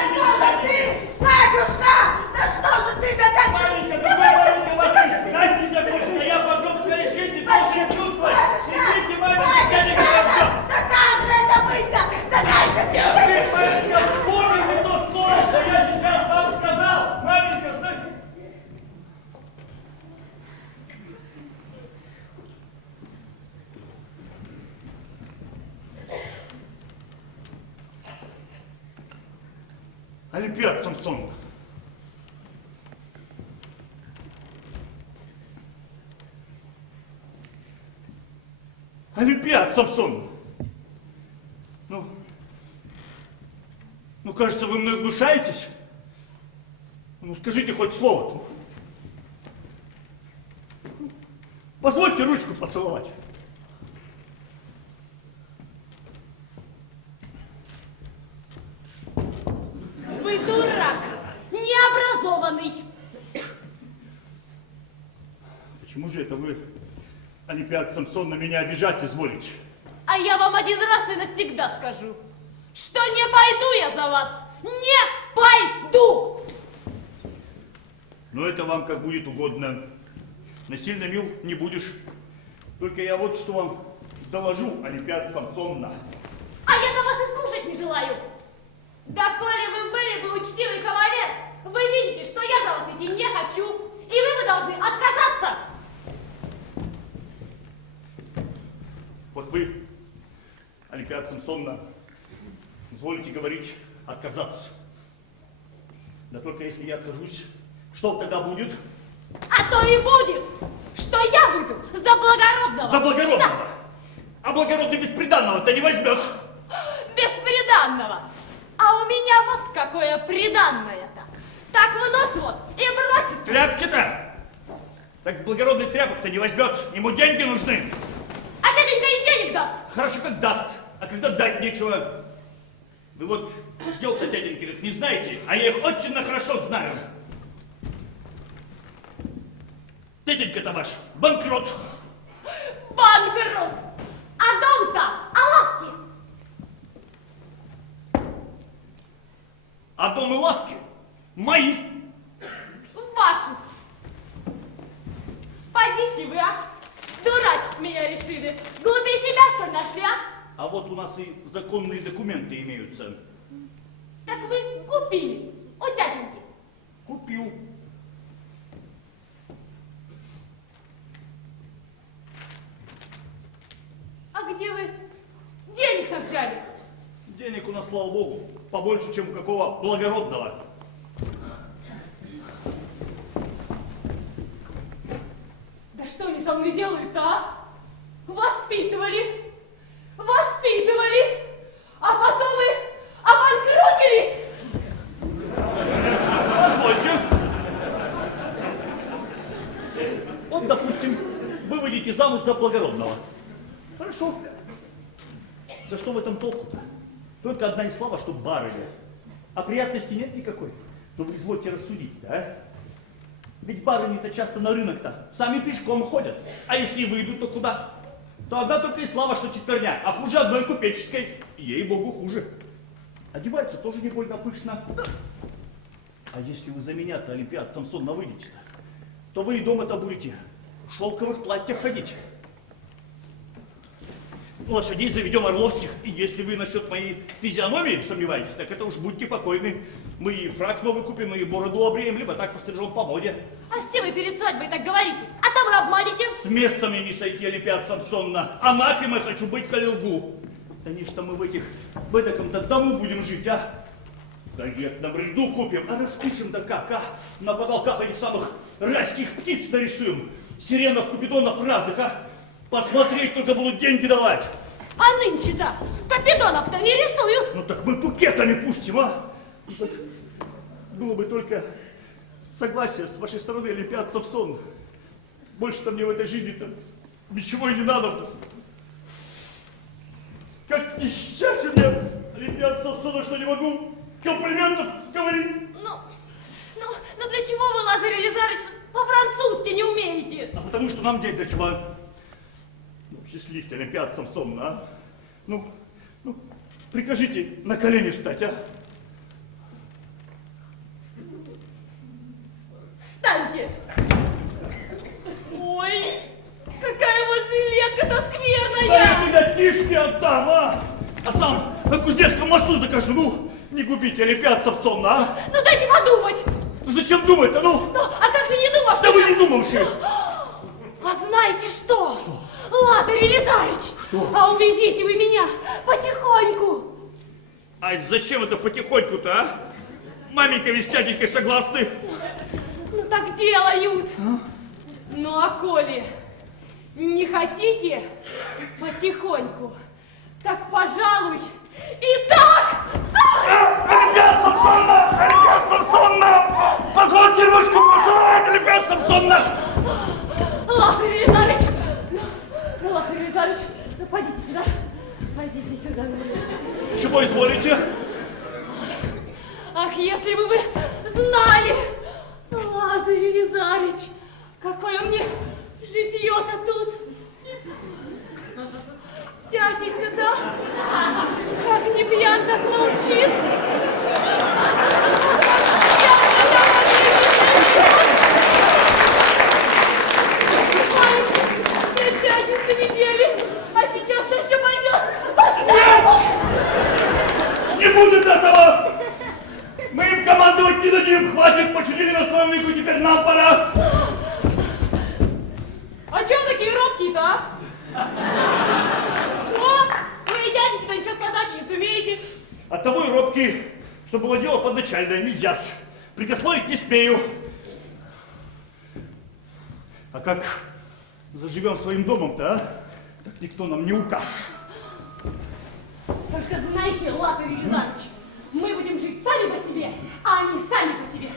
Батюшка, да что же ты такая? Маленька, другой маленька вас и знать не захочет, а я потом в своей жизни должен чувствовать. Сидите, маленька, дядя Горошко. Да как же это быть-то? Да как же ты Вы, маленька, вспомните то слово, что я сейчас вам сказал. Маленька, знаете... Олимпиад Самсоновна. Олимпиад Самсоновна. Ну, кажется, вы мной гнушаетесь. Ну, скажите хоть слово-то. Позвольте ручку поцеловать. Вы дурак, необразованный. Почему же это вы, Олимпиад Самсон, на меня обижать изволите? А я вам один раз и навсегда скажу, что не пойду я за вас. Не пойду. Но это вам как будет угодно. Насильно мил не будешь. Только я вот что вам доложу, Олимпиад Самсоновна. А я-то вас и слушать не желаю. Да коли вы были бы учтивый кавалер, вы видите, что я за вас идти не хочу, и вы бы должны отказаться. Вот вы, Олимпиад Самсоновна, изволите говорить отказаться. Да только если я откажусь, что тогда будет? А то и будет, что я выйду за благородного. За благородного? Да. А благородный бесприданного-то не возьмет. Бесприданного. А у меня вот какое приданное-то. Так в нос вот и бросит. Тряпки-то? Так благородный тряпок-то не возьмет. Ему деньги нужны. А дяденька и денег даст. Хорошо, как даст. А когда дать нечего. Вы вот дел-то дяденькиных не знаете, а я их очень хорошо знаю. Дяденька-то ваш банкрот. Банкрот. А дом-то, а лавки? А дом и лавки мои. Ваши. Подите вы, а? Дурачить меня решили. Глупее себя, что ли, нашли, а? А вот у нас и законные документы имеются. Так вы купили у дяденьки. Купил. А где вы денег-то взяли? Денег у нас, слава богу, побольше, чем у какого благородного. Да что они со мной делают-то, а? Воспитывали, воспитывали, а потом и обанкротились. Позвольте. Вот, допустим, вы выйдете замуж за благородного. Хорошо. Да что в этом толку-то? Только одна и слава, что барыня. А приятности нет никакой. Но вы извольте рассудить, да? Ведь барыни-то часто на рынок-то сами пешком ходят. А если выйдут, то куда? То одна только и слава, что четверня. А хуже одной купеческой. Ей-богу, хуже. Одеваются тоже не больно пышно. А если вы за меня-то, Олимпиад Самсоновна, выйдете-то, то вы и дома-то будете в шелковых платьях ходить. Лошадей заведем орловских. И если вы насчет моей физиономии сомневаетесь, так это уж будьте покойны. Мы и фрак новый купим, и бороду обреем, либо так пострижем по моде. А все вы перед свадьбой так говорите, а там вы обманете. С места мне не сойти, Олимпиад Самсоновна. Анафема хочу быть, коли лгу. Да не что мы в этом-то дому будем жить, а? Да нет, на бреду купим, а распишем-то как, а? На потолках этих самых райских птиц нарисуем. Сиренов, купидонов разных, а? Посмотреть только будут деньги давать. А нынче-то капидонов-то не рисуют. Ну так мы букетами пустим, а? Было бы только согласие с вашей стороны, Олимпиад Самсон. Больше-то мне в этой жизни-то ничего и не надо. Как несчастье мне, Олимпиад Самсона, что не могу комплиментов говорить. Ну для чего вы, Лазарь Елизарович, по-французски не умеете? А потому что нам день до чего. Счастливьте, Олимпиад Самсон, а? Ну, прикажите на колени встать, а? Встаньте! Ой, какая ваша жилетка-то скверная! Да я ребятишки отдам, а? А сам на Кузнецком мосту закажу, ну, не губите, Олимпиад Самсон, а? Ну дайте подумать! Зачем думать-то, ну? Ну, а как же не думавши? Да вы не думавши! А знаете что? Лазарь Елизарович! Что? А увезите вы меня потихоньку! А зачем это потихоньку-то, а? Маменька ведь с тятенькой согласны. Ну так делают. Ну а коли не хотите потихоньку, так, пожалуй, и так. Ребят, Самсонна! Позвольте ручку поцеловать, ребят, Самсонна! Лазарь Елизарыч! Ну, Лазарь Елизарыч, ну пойдите сюда. Пойдите сюда. Чего изволите? Ах, если бы вы знали, Лазарь Елизарыч, какое мне житье-то тут. Тятенька-то, как не пьян, так молчит. Все пятницы недели, а сейчас все пойдет. Не будет этого! Мы им командовать не дадим, хватит, почудили на своем веку, теперь нам пора. А чё такие робкие-то, а? Вы и дяденька-то ничего сказать не сумеете. Оттого и робкий, что было дело подначальное, нельзя-с. Прикословить не смею. А как заживем своим домом-то, а? Так никто нам не указ. Только знаете, Лазарь Елизарыч, мы будем жить сами по себе, а они сами по себе.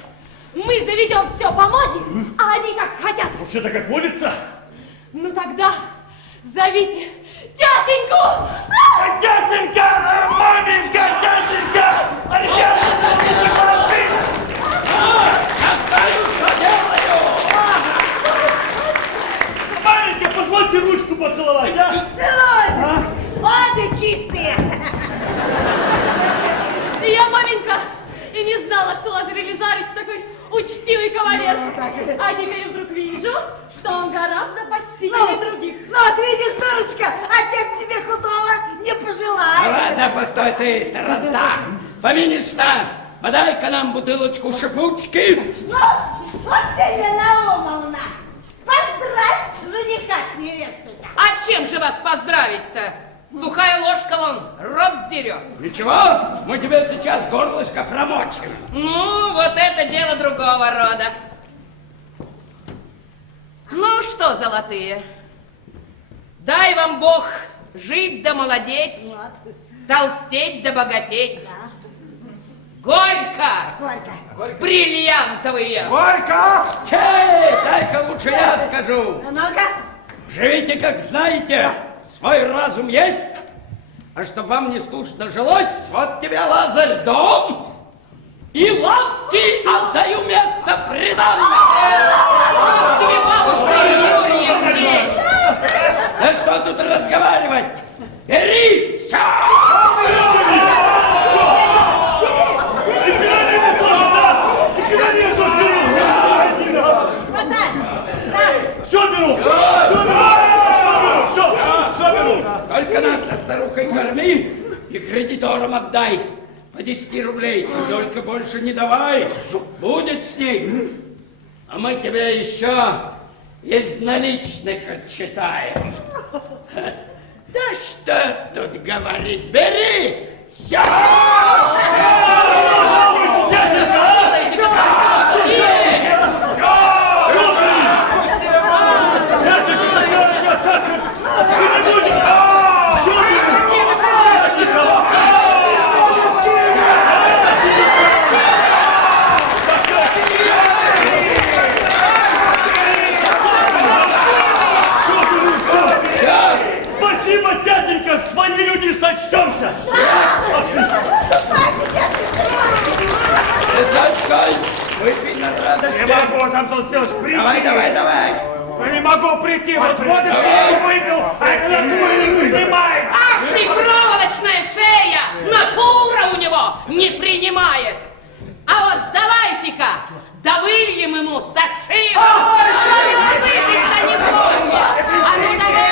Мы заведем все по моде, а они как хотят. Ну, все-то как водится. Ну тогда зовите тятеньку! Дяденька! Маменька! Дяденька! Ребята, не прости! Я знаю, что делаю! Маменька, позвольте ручку поцеловать, а? Целуй! Обе чистые! Я, маменька, и не знала, что Лазарь Елизарыч такой учтивый кавалер. А теперь вдруг вижу, что он гораздо почтительнее других. Ну, вот видишь, дурочка, отец тебе худого не пожелает. Ладно, постой ты, тарanta. Фоминишна, подай-ка нам бутылочку шипучки. Ну, Василия Наумовна, поздравь жениха с невестой-то. А чем же вас поздравить-то? Сухая ложка вон, рот дерет. Ничего, мы тебе сейчас горлышко промочим. Ну, вот это дело другого рода. Ну что, золотые, дай вам Бог жить да молодеть, толстеть да богатеть. Горько! Горько. Бриллиантовые! Горько! Чей, дай-ка лучше я скажу. Ну-ка. Живите, как знаете, свой разум есть. А чтоб вам не скучно жилось, вот тебе, Лазарь, дом и лавки, отдаю место приданного. Вот тебе бабушка и Юрьев здесь! Да что тут разговаривать? Бери все! Все беру! Все беру! Только нас со старухой корми и кредиторам отдай по 10 рублей. Только больше не давай, будет с ней. А мы тебе еще из наличных отсчитаем. Да что тут говорить, бери все! Спасибо, дяденька, свои люди сочтемся. Пошли. Законч, выпей на радость. Не могу, Самсон Селыч, прийти. Давай. Я не могу прийти, вот водочку выпил, а это натура не принимает. Ах ты, проволочная шея! Натура у него не принимает! А вот давайте-ка, да выльем ему за шею! Выпить-то не хочет! А ну давай!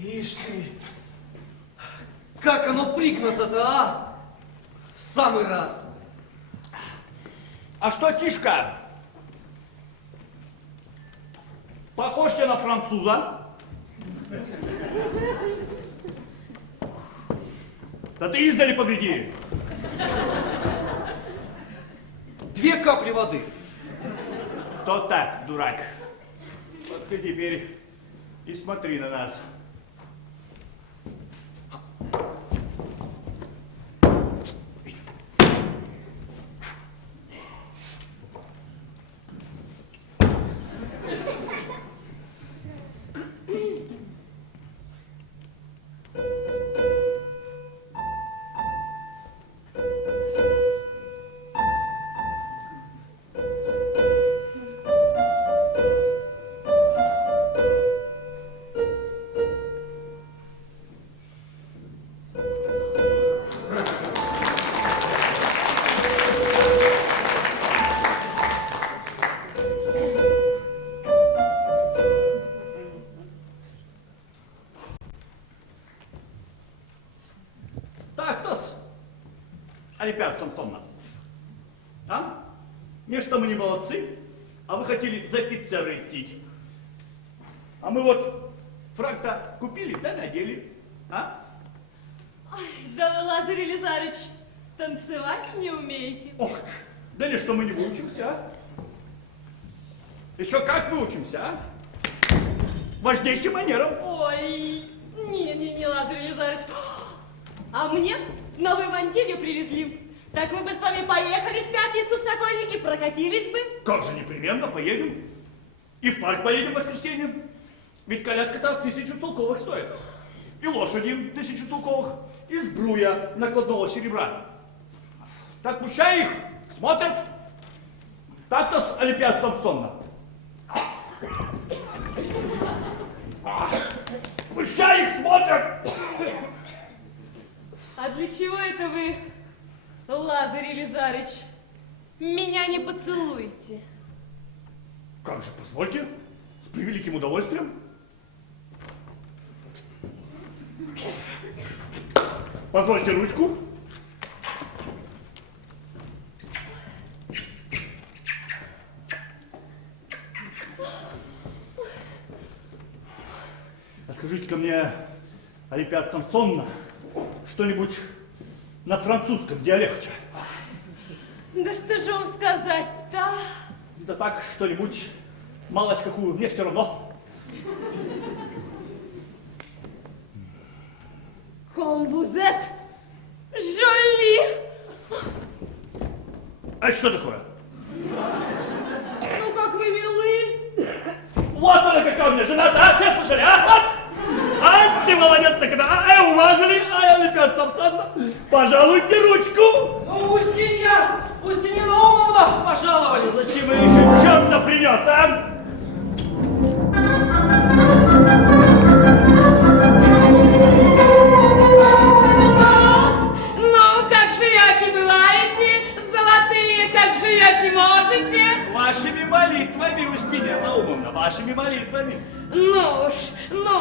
Ишь ты, как оно пригнуто-то, а? В самый раз. А что, Тишка? Похож я на француза? Да ты издали погляди. 2 капли воды. То так, дурак. Вот ты теперь и смотри на нас. Так-тос, Олимпиада Самсонна. А? Не что мы не молодцы, а вы хотели за офицера идти. А мы вот фраг-то купили, да надели. А? Ой, да вы, Лазарь Елизарович, танцевать не умеете. Ох, да ли что мы не выучимся, а? Еще как выучимся, а? Важнейшим манером. Ой, не, Лазарь Елизарович. А мне новую мантилью привезли. Так мы бы с вами поехали в пятницу в Сокольники, прокатились бы. Как же непременно поедем. И в парк поедем в воскресенье. Ведь коляска-то 1000 целковых стоит. И лошади 1000 целковых. И сбруя накладного серебра. Так пущай их смотрят. Так-то с Олимпиада Самсонна. Пущай их смотрят. А для чего это вы, Лазарь Елизарович, меня не поцелуете? Как же, позвольте, с превеликим удовольствием. Позвольте ручку. А скажите-ка мне, Олимпиада Самсонна, что-нибудь на французском диалекте? Да что же вам сказать-то? Да так, что-нибудь, малость какую, мне все равно. Comme vous êtes jolie! А это что такое? Ну, как вы милы! Вот она какая у меня жена, да? Все слышали, а? Вот! Ай, ты молодец тогда, ай, уважили, ай, Олимпиада Самсонна, пожалуйте ручку. Ну, Устинья Наумовна, пожаловались. Зачем я еще черта принес, а? Ну, как живете, бываете, золотые, как живете, можете? Вашими молитвами, Устинья Наумовна, вашими молитвами. Ну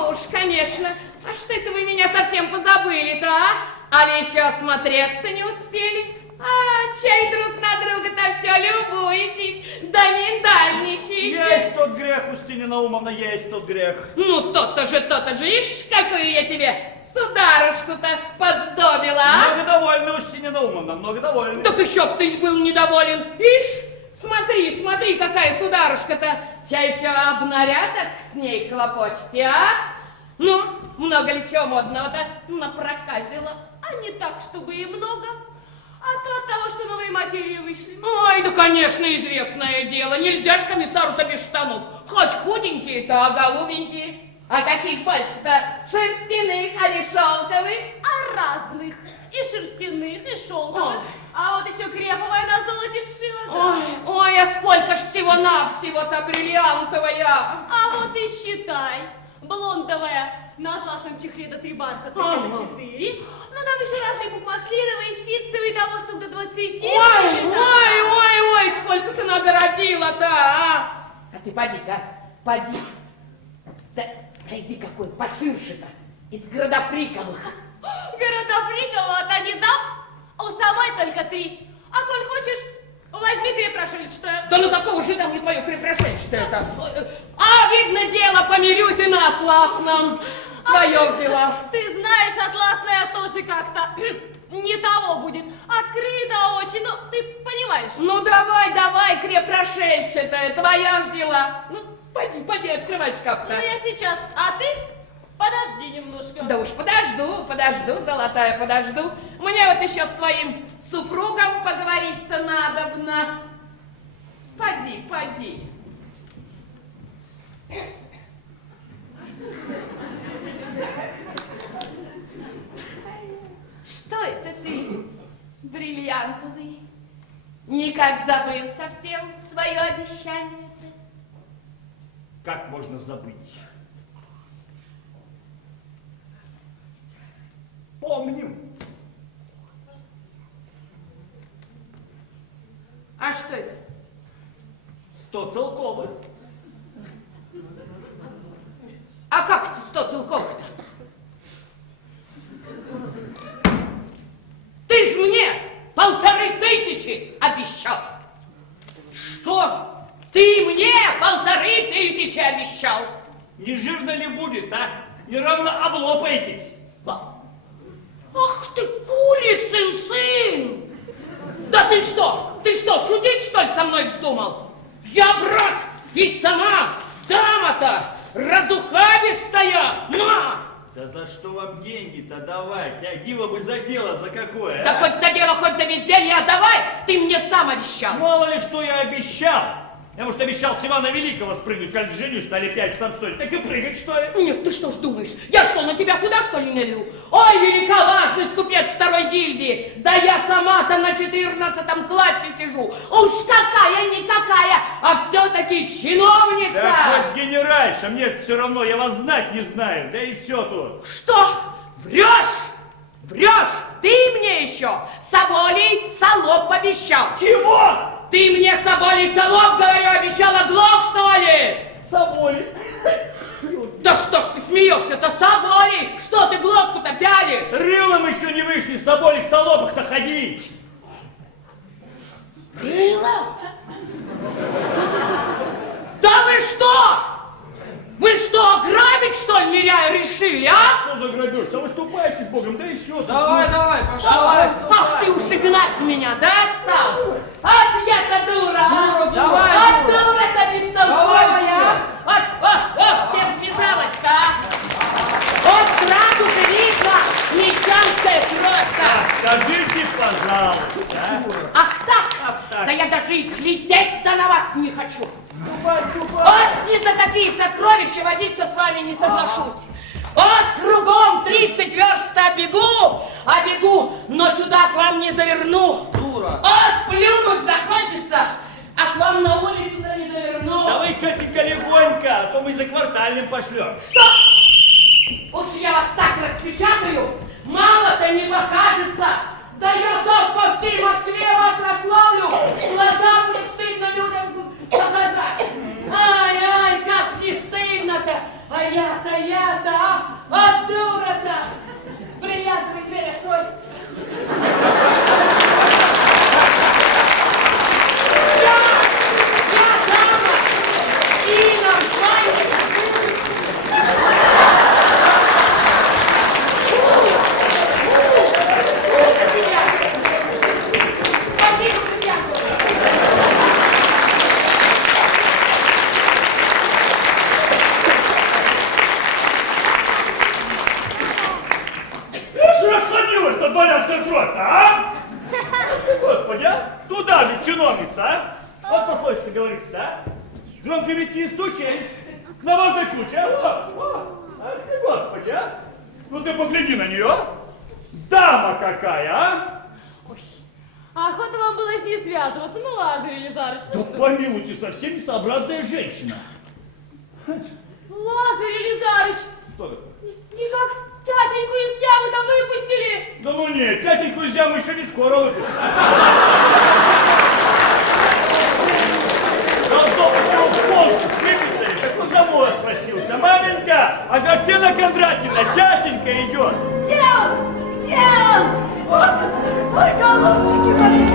уж, конечно. А что это вы меня совсем позабыли-то, а? Али еще осмотреться не успели? А, чай друг на друга-то все любуетесь, да миндальничаете. Есть тот грех, Устинья Наумовна, есть тот грех. Ну, то-то же, ишь, какую я тебе сударушку-то подсдобила, а? Много довольны, Устинья Наумовна, много довольны. Так еще б ты был недоволен. Ишь, смотри, какая сударушка-то. Чай все об нарядах с ней хлопочете, а? Ну, много ли чего модного-то напроказила? А не так, чтобы и много, а то от того, что новые материи вышли. Ой, да, конечно, известное дело. Нельзя ж комиссару-то без штанов. Хоть худенькие-то, а голубенькие. А каких больше-то? Шерстяных, али шелковых? А разных. И шерстяных, и шелковых. Ой. А вот еще креповая на золоте сшила. Ой, а сколько ж всего-навсего-то бриллиантовая. А вот и считай. Блондовая на атласном чехле до 3 бархата, это 4. Ну там еще разные пухмаслиновые, ситцевые, того штук до 20. Ой, сколько ты нагородила-то, а? А ты поди-ка, поди. Да иди какой, поширше-то. из Городоприковых. Городоприкового то не дам, а у самой только 3. А коль хочешь, возьми крепрошельчатое. Да ну какого же там не твое крепрошельчатое это? А, видно дело, помирюсь и на атласном. Твое взяла. Ты знаешь, атласная тоже как-то не того будет. Открыто очень, ну, ты понимаешь. Ну, давай, крепрошельчатое, твоя взяла. Ну, пойди, открывай шкаф-то. Ну, я сейчас, а ты подожди немножко. Да уж подожду, золотая, подожду. Мне вот еще с твоим супругом поговорить-то надобно. Поди. Что это ты, бриллиантовый? Никак забыл совсем свое обещание-то? Как можно забыть? Помним. А что это? 100 целковых. А как это 100 целковых-то? Ты ж мне 1500 обещал. Что? Ты мне 1500 обещал. Не жирно ли будет, а? Не равно облопаетесь. Ах ты, курицын сын! Да ты что, шутить что ли со мной вздумал? Я, брат, и сама дама-то разухабистая, на! Да за что вам деньги-то давать? А диво бы за дело, за какое, Да а? хоть за дело, хоть за безделье отдавай, ты мне сам обещал. Мало ли, что я обещал. Я, может, обещал с Ивана Великого спрыгнуть, как женюсь на Олимпиаде Самсоне. Так и прыгать, что ли? Нет, ты что ж думаешь, я что, на тебя сюда, что ли, не лил? Ой, великоважный ступец второй гильдии, да я сама-то на 14 классе сижу. Уж какая-никакая, а все-таки чиновница. Да хоть генеральша, мне все равно, я вас знать не знаю. Да и все тут. Что? Врешь? Ты мне еще соболей солоб обещал. Чего? Ты мне соболей солоб, говорю, обещала глок, что ли? Соболи. Да что ж ты смеешься-то, соболей? Что ты глотку-то пялишь? Рылом еще не вышли, соболи в солобах-то ходить. Рыло? Да вы что? Вы что, ограбить, что ли, меня решили, а? Что за грабеж? Да выступайте с Богом, да и все. Давай, пошел. Ах ты уж и гнать меня, да, стал? От я-то дура, а? Давай, От дура. дура-то бестолковая, Давай, от, с кем связалась-то, а? Вот сразу же видно, мещанская кровь-то. Скажите, пожалуйста. Ах так? Ах так. Да я даже и глядеть-то на вас не хочу. Ступай. Вот ни за какие сокровища водиться с вами не соглашусь. Вот кругом 30 верст бегу, но сюда к вам не заверну. Дура. Вот плюнуть захочется, а к вам на улицу-то не заверну. Давай, тетенька, легонько, а то мы за квартальным пошлем. Что? Уж я вас так распечатаю, мало-то не покажется. Да я так по всей Москве вас расславлю, глаза будет стыдно людям показать. Ай, как не стыдно-то, а я-то, а дура-то. Бриллиантовые двери открой. Я дама, и нормально. Спасибо, бриллиантовые. Что расходилась-то дворянская кровь-то, а? Господи, а? Туда же, чиновница, а? Вот пословица говорится, да? Громко ведь не стучались, к навозной куче, а? Вот. Ах ты, Господи, а? Ну ты погляди на нее. Дама какая, а? А охота вам было с ней связываться, ну, Лазарь Елизарович, ну Да что? помилуйте, совсем несообразная женщина. Лазарь Елизарович, Что такое? никак тятеньку из ямы там выпустили. Да ну нет, тятеньку из ямы еще не скоро выпустят. Должно быть, его в конкурс выписали, так он домой стол отпросился. Маменька, Аграфена Кондратьевна, тятенька идет. Где он? Где он? Вот, ой, голубчики мои.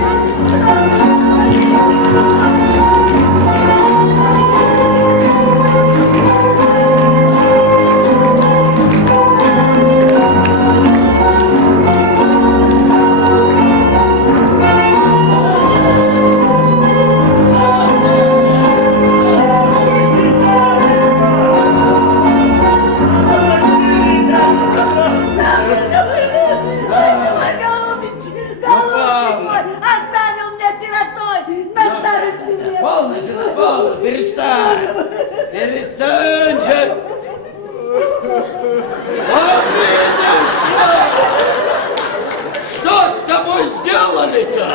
Полно, жена, полно. Перестань. Перестань же. Обидишься. Что с тобой сделали-то?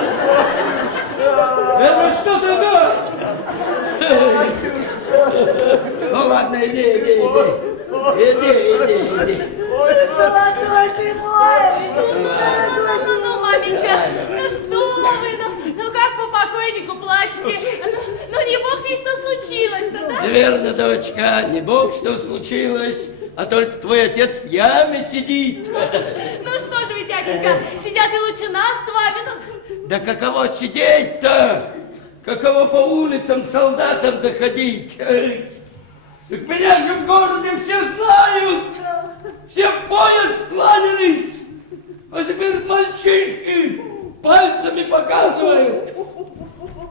Это что такое? Ну ладно, иди. Иди. Золотой ты мой! Ну, маменька, ну что вы, ну как по покойнику плачете? Ну не бог ведь что случилось-то, да? Верно, дочка, не бог что случилось, а только твой отец в яме сидит. Ну что же вы, дяденька, сидят и лучше нас с вами, ну. Да каково сидеть-то? Каково по улицам солдатам доходить? Так меня же в городе все знают, все в пояс кланялись, а теперь мальчишки пальцами показывают.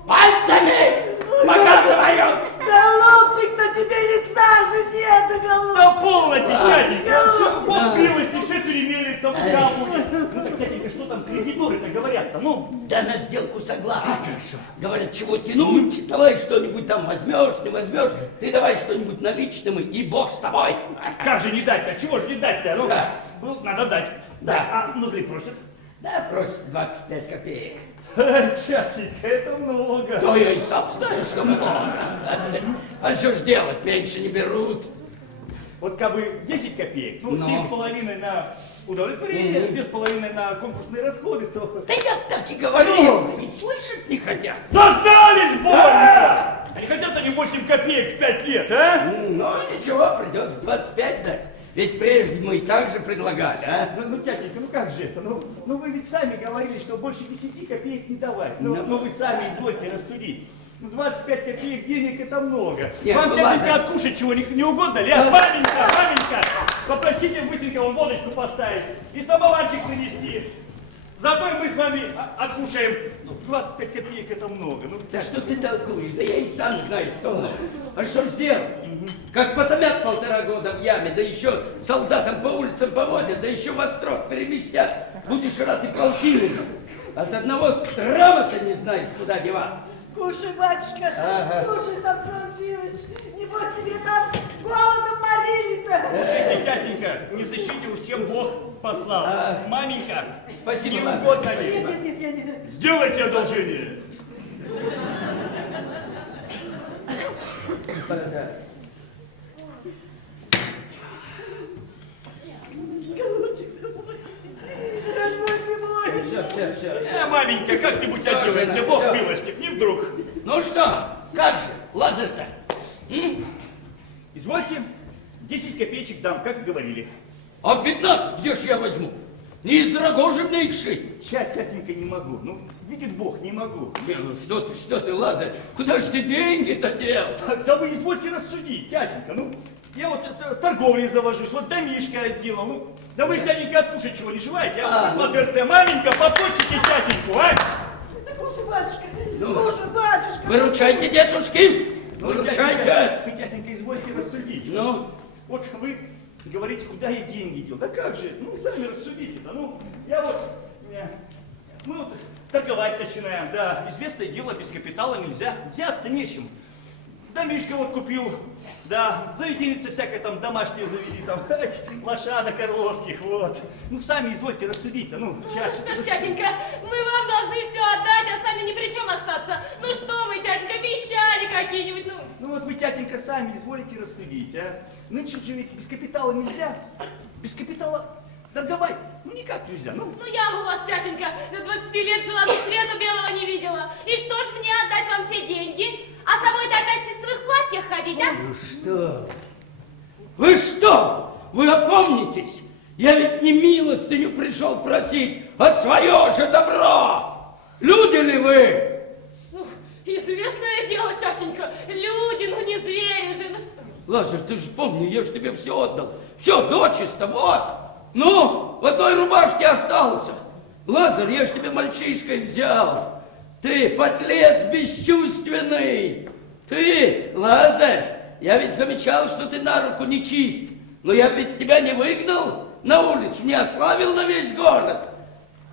Пальцами показывают! Голубчик, на тебе лица же нет, голубчик! Да полноте, дяденька, все в милости, все перемелится, мука будет. Ну так, дяденька, что там кредиторы-то говорят-то, ну? Да на сделку согласен. Говорят, чего тянуть, давай что-нибудь там возьмешь, не возьмешь, ты давай что-нибудь наличным, и бог с тобой. Как же не дать-то, чего же не дать-то, ну? Да. Ну, надо дать. Да. А внутри просят? Да, просит 25 копеек. Тятенька, это много. Да я и сам знаю, что много. А что ж делать, меньше не берут. Вот как бы 10 копеек, ну, Но. 7,5 на удовлетворение, 2,5 на конкурсные расходы, то... Да я так и говорил, ты не слышать не хотят. Достались больно! Они хотят они 8 копеек в 5 лет, а? Ну, ничего, придется 25 дать. Ведь прежде мы и так же предлагали, а? Ну, тятенька, ну как же это? Ну вы ведь сами говорили, что больше 10 копеек не давать. Ну вы сами извольте рассудить. Ну, 25 копеек денег это много. Нет, вам, ну, тятенька, ладно. откушать чего не угодно ли? А, маменька, попросите быстренько вам водочку поставить и самоварчик принести. Зато и мы с вами откушаем. Ну, 25 копеек это много. Ну, Да что ты толкуешь? Да я и сам знаю, что много. А что ж делать? Как потомят 1,5 года в яме, да еще солдатам по улицам поводят, да еще в остров переместят. Будешь рад и полтинник. От одного срама-то не знаешь, куда деваться. Кушай, батюшка, Ага. кушай, Самсон Силыч. Небось тебе там голодом морили-то. слушайте, тятенька, не защите уж, чем Бог послал. А. Маменька, Спасибо, не Лазарь. угодно ли? Нет, я не... Сделайте одолжение. Голубчик, дорогой ты мой. Все. Маменька, как-нибудь Всё, отделаемся, жена, Бог всё. милостив, не вдруг. Ну что, как же, Лазарь-то? Извольте, 10 копеечек дам, как и говорили. А 15 где ж я возьму? Не из рогожи мне их шить. Я, тятенька, не могу. Ну, видит Бог, не могу. Не, ну что ты, Лазарь, куда ж ты деньги-то дел? Да вы извольте рассудить, тятенька. Ну, я вот торговлей завожусь, вот домишко отделал. Ну, да вы, тятенька, откушать чего не желаете? А, Вот ГРЦ, маменька, попочите тятеньку, а? Да кушай, батюшка, Ну. кушай, батюшка. Выручайте, дедушки, Ну, выручайте. тятенька, извольте рассудить. Ну, Вот вы говорите, куда я деньги дел. Да как же? Ну, сами рассудите-то. Ну, я вот... Мы вот торговать начинаем, да. Известное дело, без капитала нельзя. Взяться нечем. Домишко вот купил, да. Заведеница всякая там домашние заведи, там, лошадок орловских, вот. Ну, сами извольте рассудить-то, ну, Что ж, тятенька, мы вам должны все отдать, а сами ни при чем остаться. Ну что вы, тятенька, обещали какие-нибудь, ну. Ну вот вы, тятенька, сами изволите рассудить, а? Нынче же ведь без капитала нельзя. Без капитала торговать ну никак нельзя, ну. Ну я у вас, тятенька, до 20 лет жила, но света белого не видела. И что ж мне отдать вам все деньги? А самой-то опять в ситцевых платьях ходить, а? ну что, Вы что? Вы опомнитесь? Я ведь не милостыню пришел просить, а свое же добро. Люди ли вы? Ну, известное дело, тетенька. Люди, ну не звери же, ну что? Лазарь, ты же помни, я же тебе все отдал. Все, дочисто, вот. Ну, в одной рубашке остался. Лазарь, я же тебе мальчишкой взял. Ты подлец бесчувственный. Ты, Лазарь, я ведь замечал, что ты на руку не чист. Но я ведь тебя не выгнал на улицу, не ославил на весь город.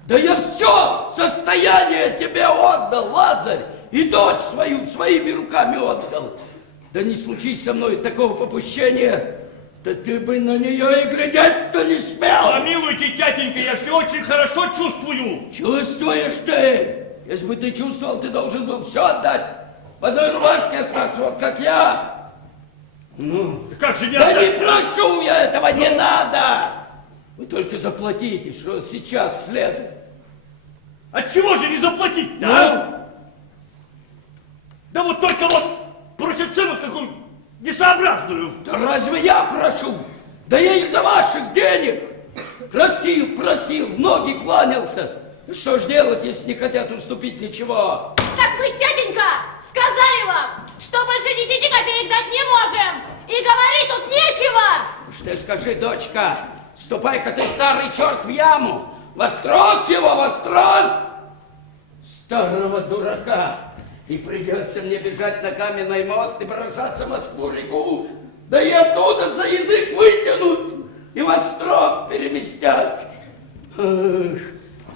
Да я все состояние тебе отдал, Лазарь, и дочь свою своими руками отдал. Да не случись со мной такого попущения, да ты бы на нее и глядеть-то не смел. Помилуйте, тятенька, я все очень хорошо чувствую. Чувствуешь ты? Если бы ты чувствовал, ты должен был все отдать. В одной рубашке остаться, вот как я. Ну, Да как же не да отдать? не прошу я этого, не надо. Вы только заплатите, что сейчас следует. Отчего же не заплатить, да? Да вот только вот просят цену такую несообразную. Да разве я прошу? Да я из-за ваших денег просил, ноги кланялся. Что ж делать, если не хотят уступить ничего? Так мы, тетенька, сказали вам, что больше 10 копеек дать не можем. И говорить тут нечего. Уж ты скажи, дочка, ступай-ка ты, старый черт, в яму. Вострок его, вострок! Старого дурака. И придется мне бежать на каменный мост и бросаться в Москву-реку. Да и оттуда за язык вытянут и вострок переместят. Эх,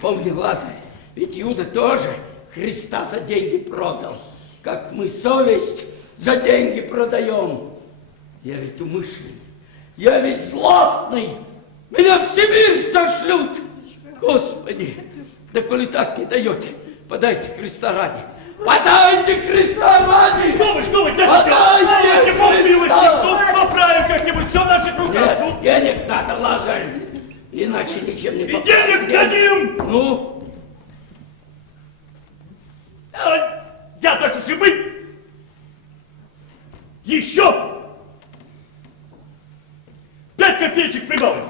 помни, Лазарь, ведь Юда тоже Христа за деньги продал. Как мы совесть за деньги продаем. Я ведь умышленный, я ведь злостный. Меня в Сибирь сошлют. Господи, да коли так не даете, подайте Христа ради. Подайте Христа ради! Что вы, тятенька? Подайте Бог милости, Христа! ну поправим как-нибудь, все в наших руках. Нет, Ну, денег надо, Лазарь, иначе ничем не и поправим. денег дадим. Ну? А, я так уж и быть. Еще 5 копеечек прибавлю.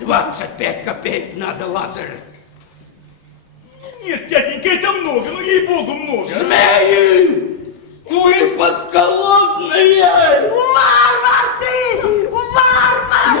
25 копеек надо, Лазарь. Нет, тятенька, это много, ну ей-богу много. Змеи! Вы подколодные! Варвар ты! Варвар!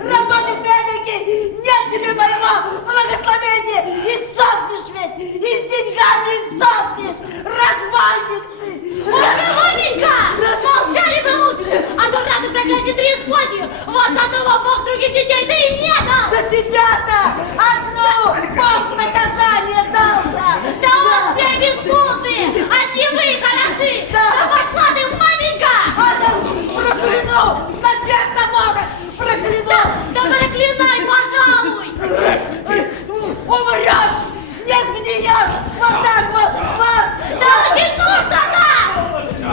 Разбойник денеги! Нет тебе моего благословения! И сохнешь ведь! И с деньгами сохнешь! Разбойник ты! Уже, маменька, молчали бы лучше, а то рады проклятие преисподнюю. Вот за то вам Бог других детей, да и мне дал. За тебя-то одну Бог наказание дал-то! Да у вас все беспутные, одни вы хороши. Да пошла ты, маменька. Прокляну! На всех заборах! Прокляну! Да проклинай, пожалуй. Умрешь! Не сгниешь! Вот так вот! Да очень нужно так.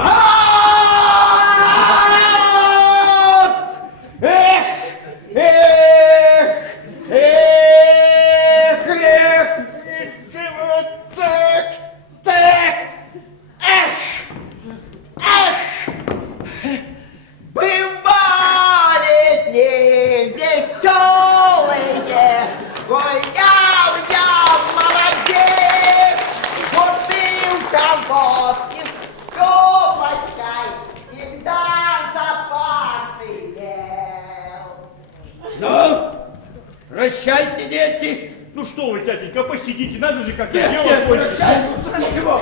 Эх, бывали дни веселые, гулял я молодец, бутылка водки, стёпа чай, всегда запасы ел. Ну, прощайте, дети. Ну что вы, тятенька, посидите, надо же как-то Нет, дело нет, кончить. прощайте, ничего,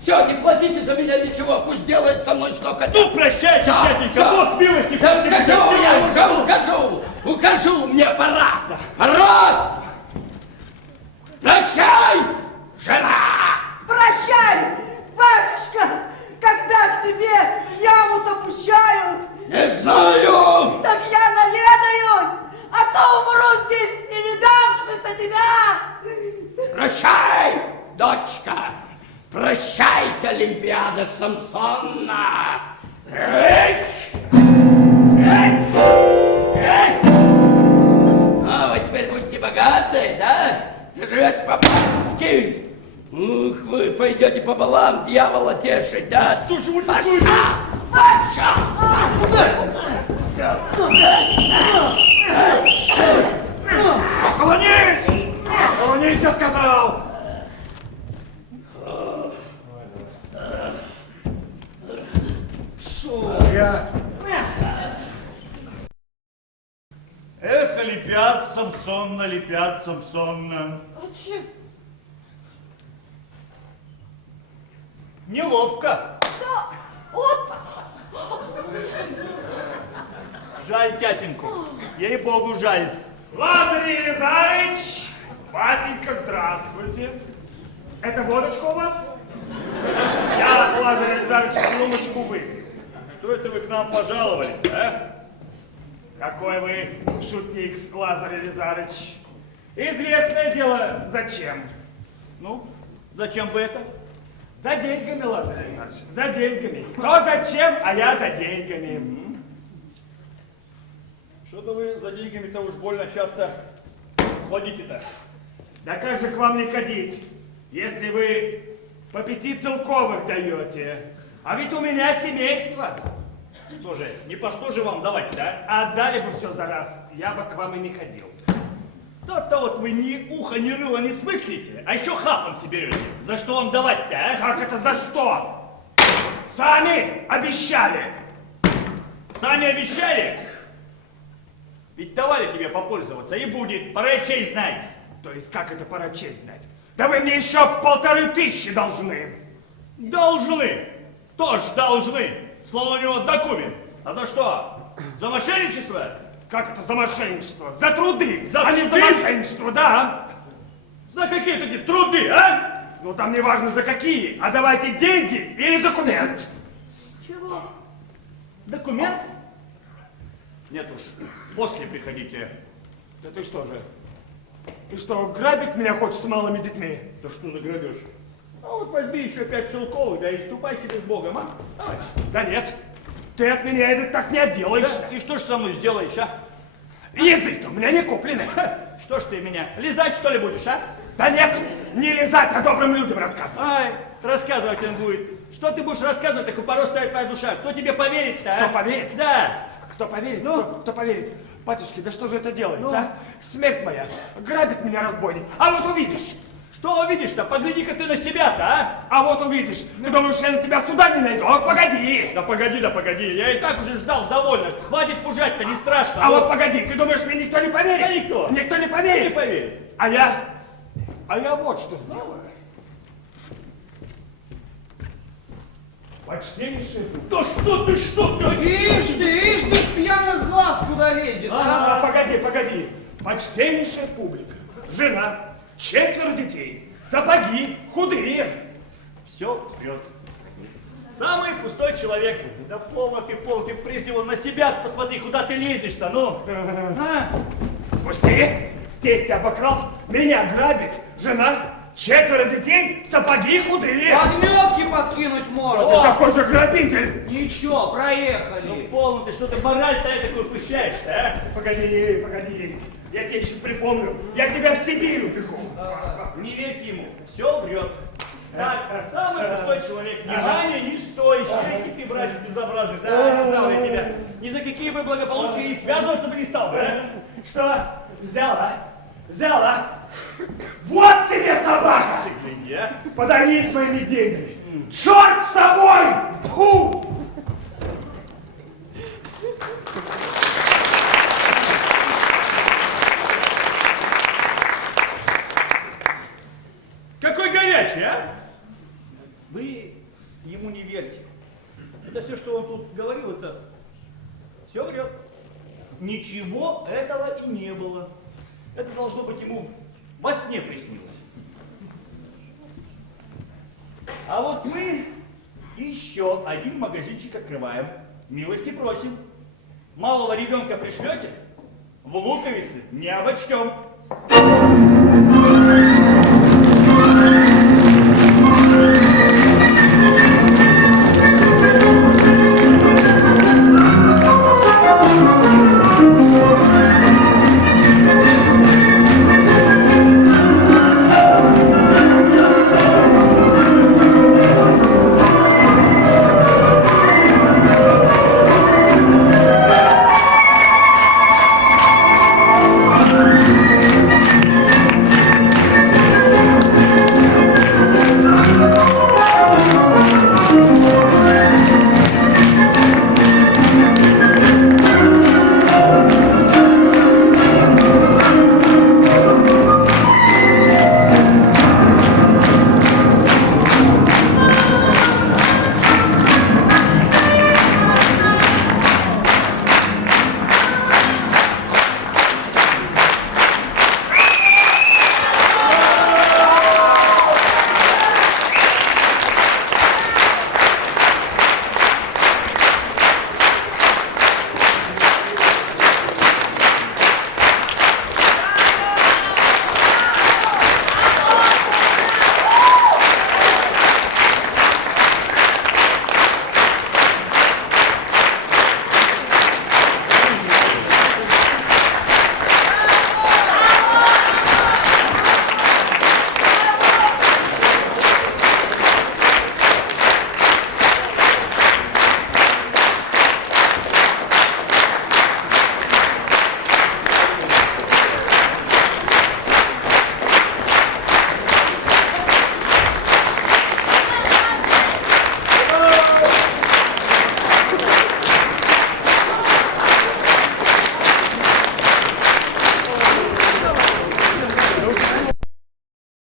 все, не платите за меня ничего, пусть делает со мной что хотят. Ну, прощайте, Всё, тятенька, всё. Бог милости. Да как ухожу, я делается. ухожу, мне пора. Пора! Прощай, жена! Прощай, батюшка, когда к тебе в яму-то пущают, Не знаю! так я наведаюсь, а то умру здесь, не видавши-то тебя. Прощай, дочка! Прощайте, Олимпиада Самсона! Эх! Эх! Эх! А вы теперь будете богаты, да? Заживете по-пански? Ух, вы пойдете по балам дьявола тешить, да? Что же вы Пошла! такое? Охолонись! Охолонись, я сказал! Эх, лепят Самсонна, лепят Самсонна. А че? Неловко. Да, вот. Жаль тятеньку. Ей-богу, жаль. Лазарь Елизарыч! Батенька, здравствуйте. Это водочка у вас? Я, Лазарь Елизарыч, рюмочку выпью. Что это вы к нам пожаловали, а? Какой вы шутник, Лазарь Елизарыч. Известное дело, зачем? Ну, зачем бы это? За деньгами, Лазарь Елизарыч, за деньгами. Кто зачем, а я за деньгами. Что-то вы за деньгами-то уж больно часто ходите-то. Да как же к вам не ходить, если вы по 5 целковых даете? А ведь у меня семейство. Что же, не по 100 же вам давать, да? Отдали бы все за раз, я бы к вам и не ходил. То-то вот вы ни ухо, ни рыла не смыслите, а еще хапанцы берете. За что вам давать-то, а? Как это за что? Сами обещали. Сами обещали? Ведь давали тебе попользоваться, и будет, пора и честь знать. То есть как это пора честь знать? Да вы мне еще 1500 должны. Должны, тоже должны. Слово у него документ. А за что? За мошенничество? Как это за мошенничество? За труды, За а не за труды? мошенничество, да? За какие такие труды, а? Ну там не важно за какие, а давайте деньги или документ. Чего? Документ? Нет уж, после приходите. Да ты что же? Ты что, грабить меня хочешь с малыми детьми? Да что за грабеж? А вот возьми еще 5 целковых, да и ступай себе с Богом, а? Давай. Да нет, ты от меня это так не отделаешься. Да, и что ж со мной сделаешь, а? Язык-то у меня не купленный. Что ж ты меня, лизать что ли будешь, а? Да нет, не лизать, а добрым людям рассказывать. Ай, рассказывать он будет. Что ты будешь рассказывать, так упорос стоит твоя душа. Кто тебе поверит-то, а? Кто поверит? Да. Кто поверит? Ну? Кто поверит? Батюшки, да что же это делается, Ну? а? Смерть моя, грабит меня разбойник. А вот увидишь. Что увидишь-то? Погляди-ка ты на себя-то, а? А вот увидишь. Ты думаешь, я на тебя суда не найду? А вот погоди. Да погоди. Я и так уже ждал довольно. Хватит пужать-то, не страшно. А вот погоди, ты думаешь, мне никто не поверит? Да никто. Никто не Не поверит? поверь. А я вот что сделаю. Почтеннейший суд. Да что ты, Ишь ты, с пьяных глаз куда лезет, а? Погоди. Почтеннейшая публика. Жена, 4 детей, сапоги, худые. Все врет. Самый пустой человек. Да полно ты прежде вон на себя посмотри, куда ты лезешь-то, ну. А? Пусти, тесть обокрал, меня грабит, жена, 4 детей, сапоги худые. Подметки подкинуть Ты можно. такой же грабитель. Ничего, Ну проехали. полно ты что-то мораль-то такую пущаешь-то, а? Погоди. Я тебе сейчас припомню. Я тебя в Сибирь упеку. Не верьте ему, все врет. Так, самый пустой человек, ни Ганя, ни стоящий. Эй, ты, братец, безобразный, да, не знал я тебя. Ни за какие бы благополучия и связываться бы не стал, да? Что? Взяла? Вот тебе собака! Ты гляди, а? Подойди с моими деньгами. Черт с тобой! Тьфу! Какой горячий, а? Вы ему не верьте. Это все, что он тут говорил, это все врет. Ничего этого и не было. Это должно быть ему во сне приснилось. А вот мы еще один магазинчик открываем. Милости просим. Малого ребенка пришлете, в луковице не обочтем.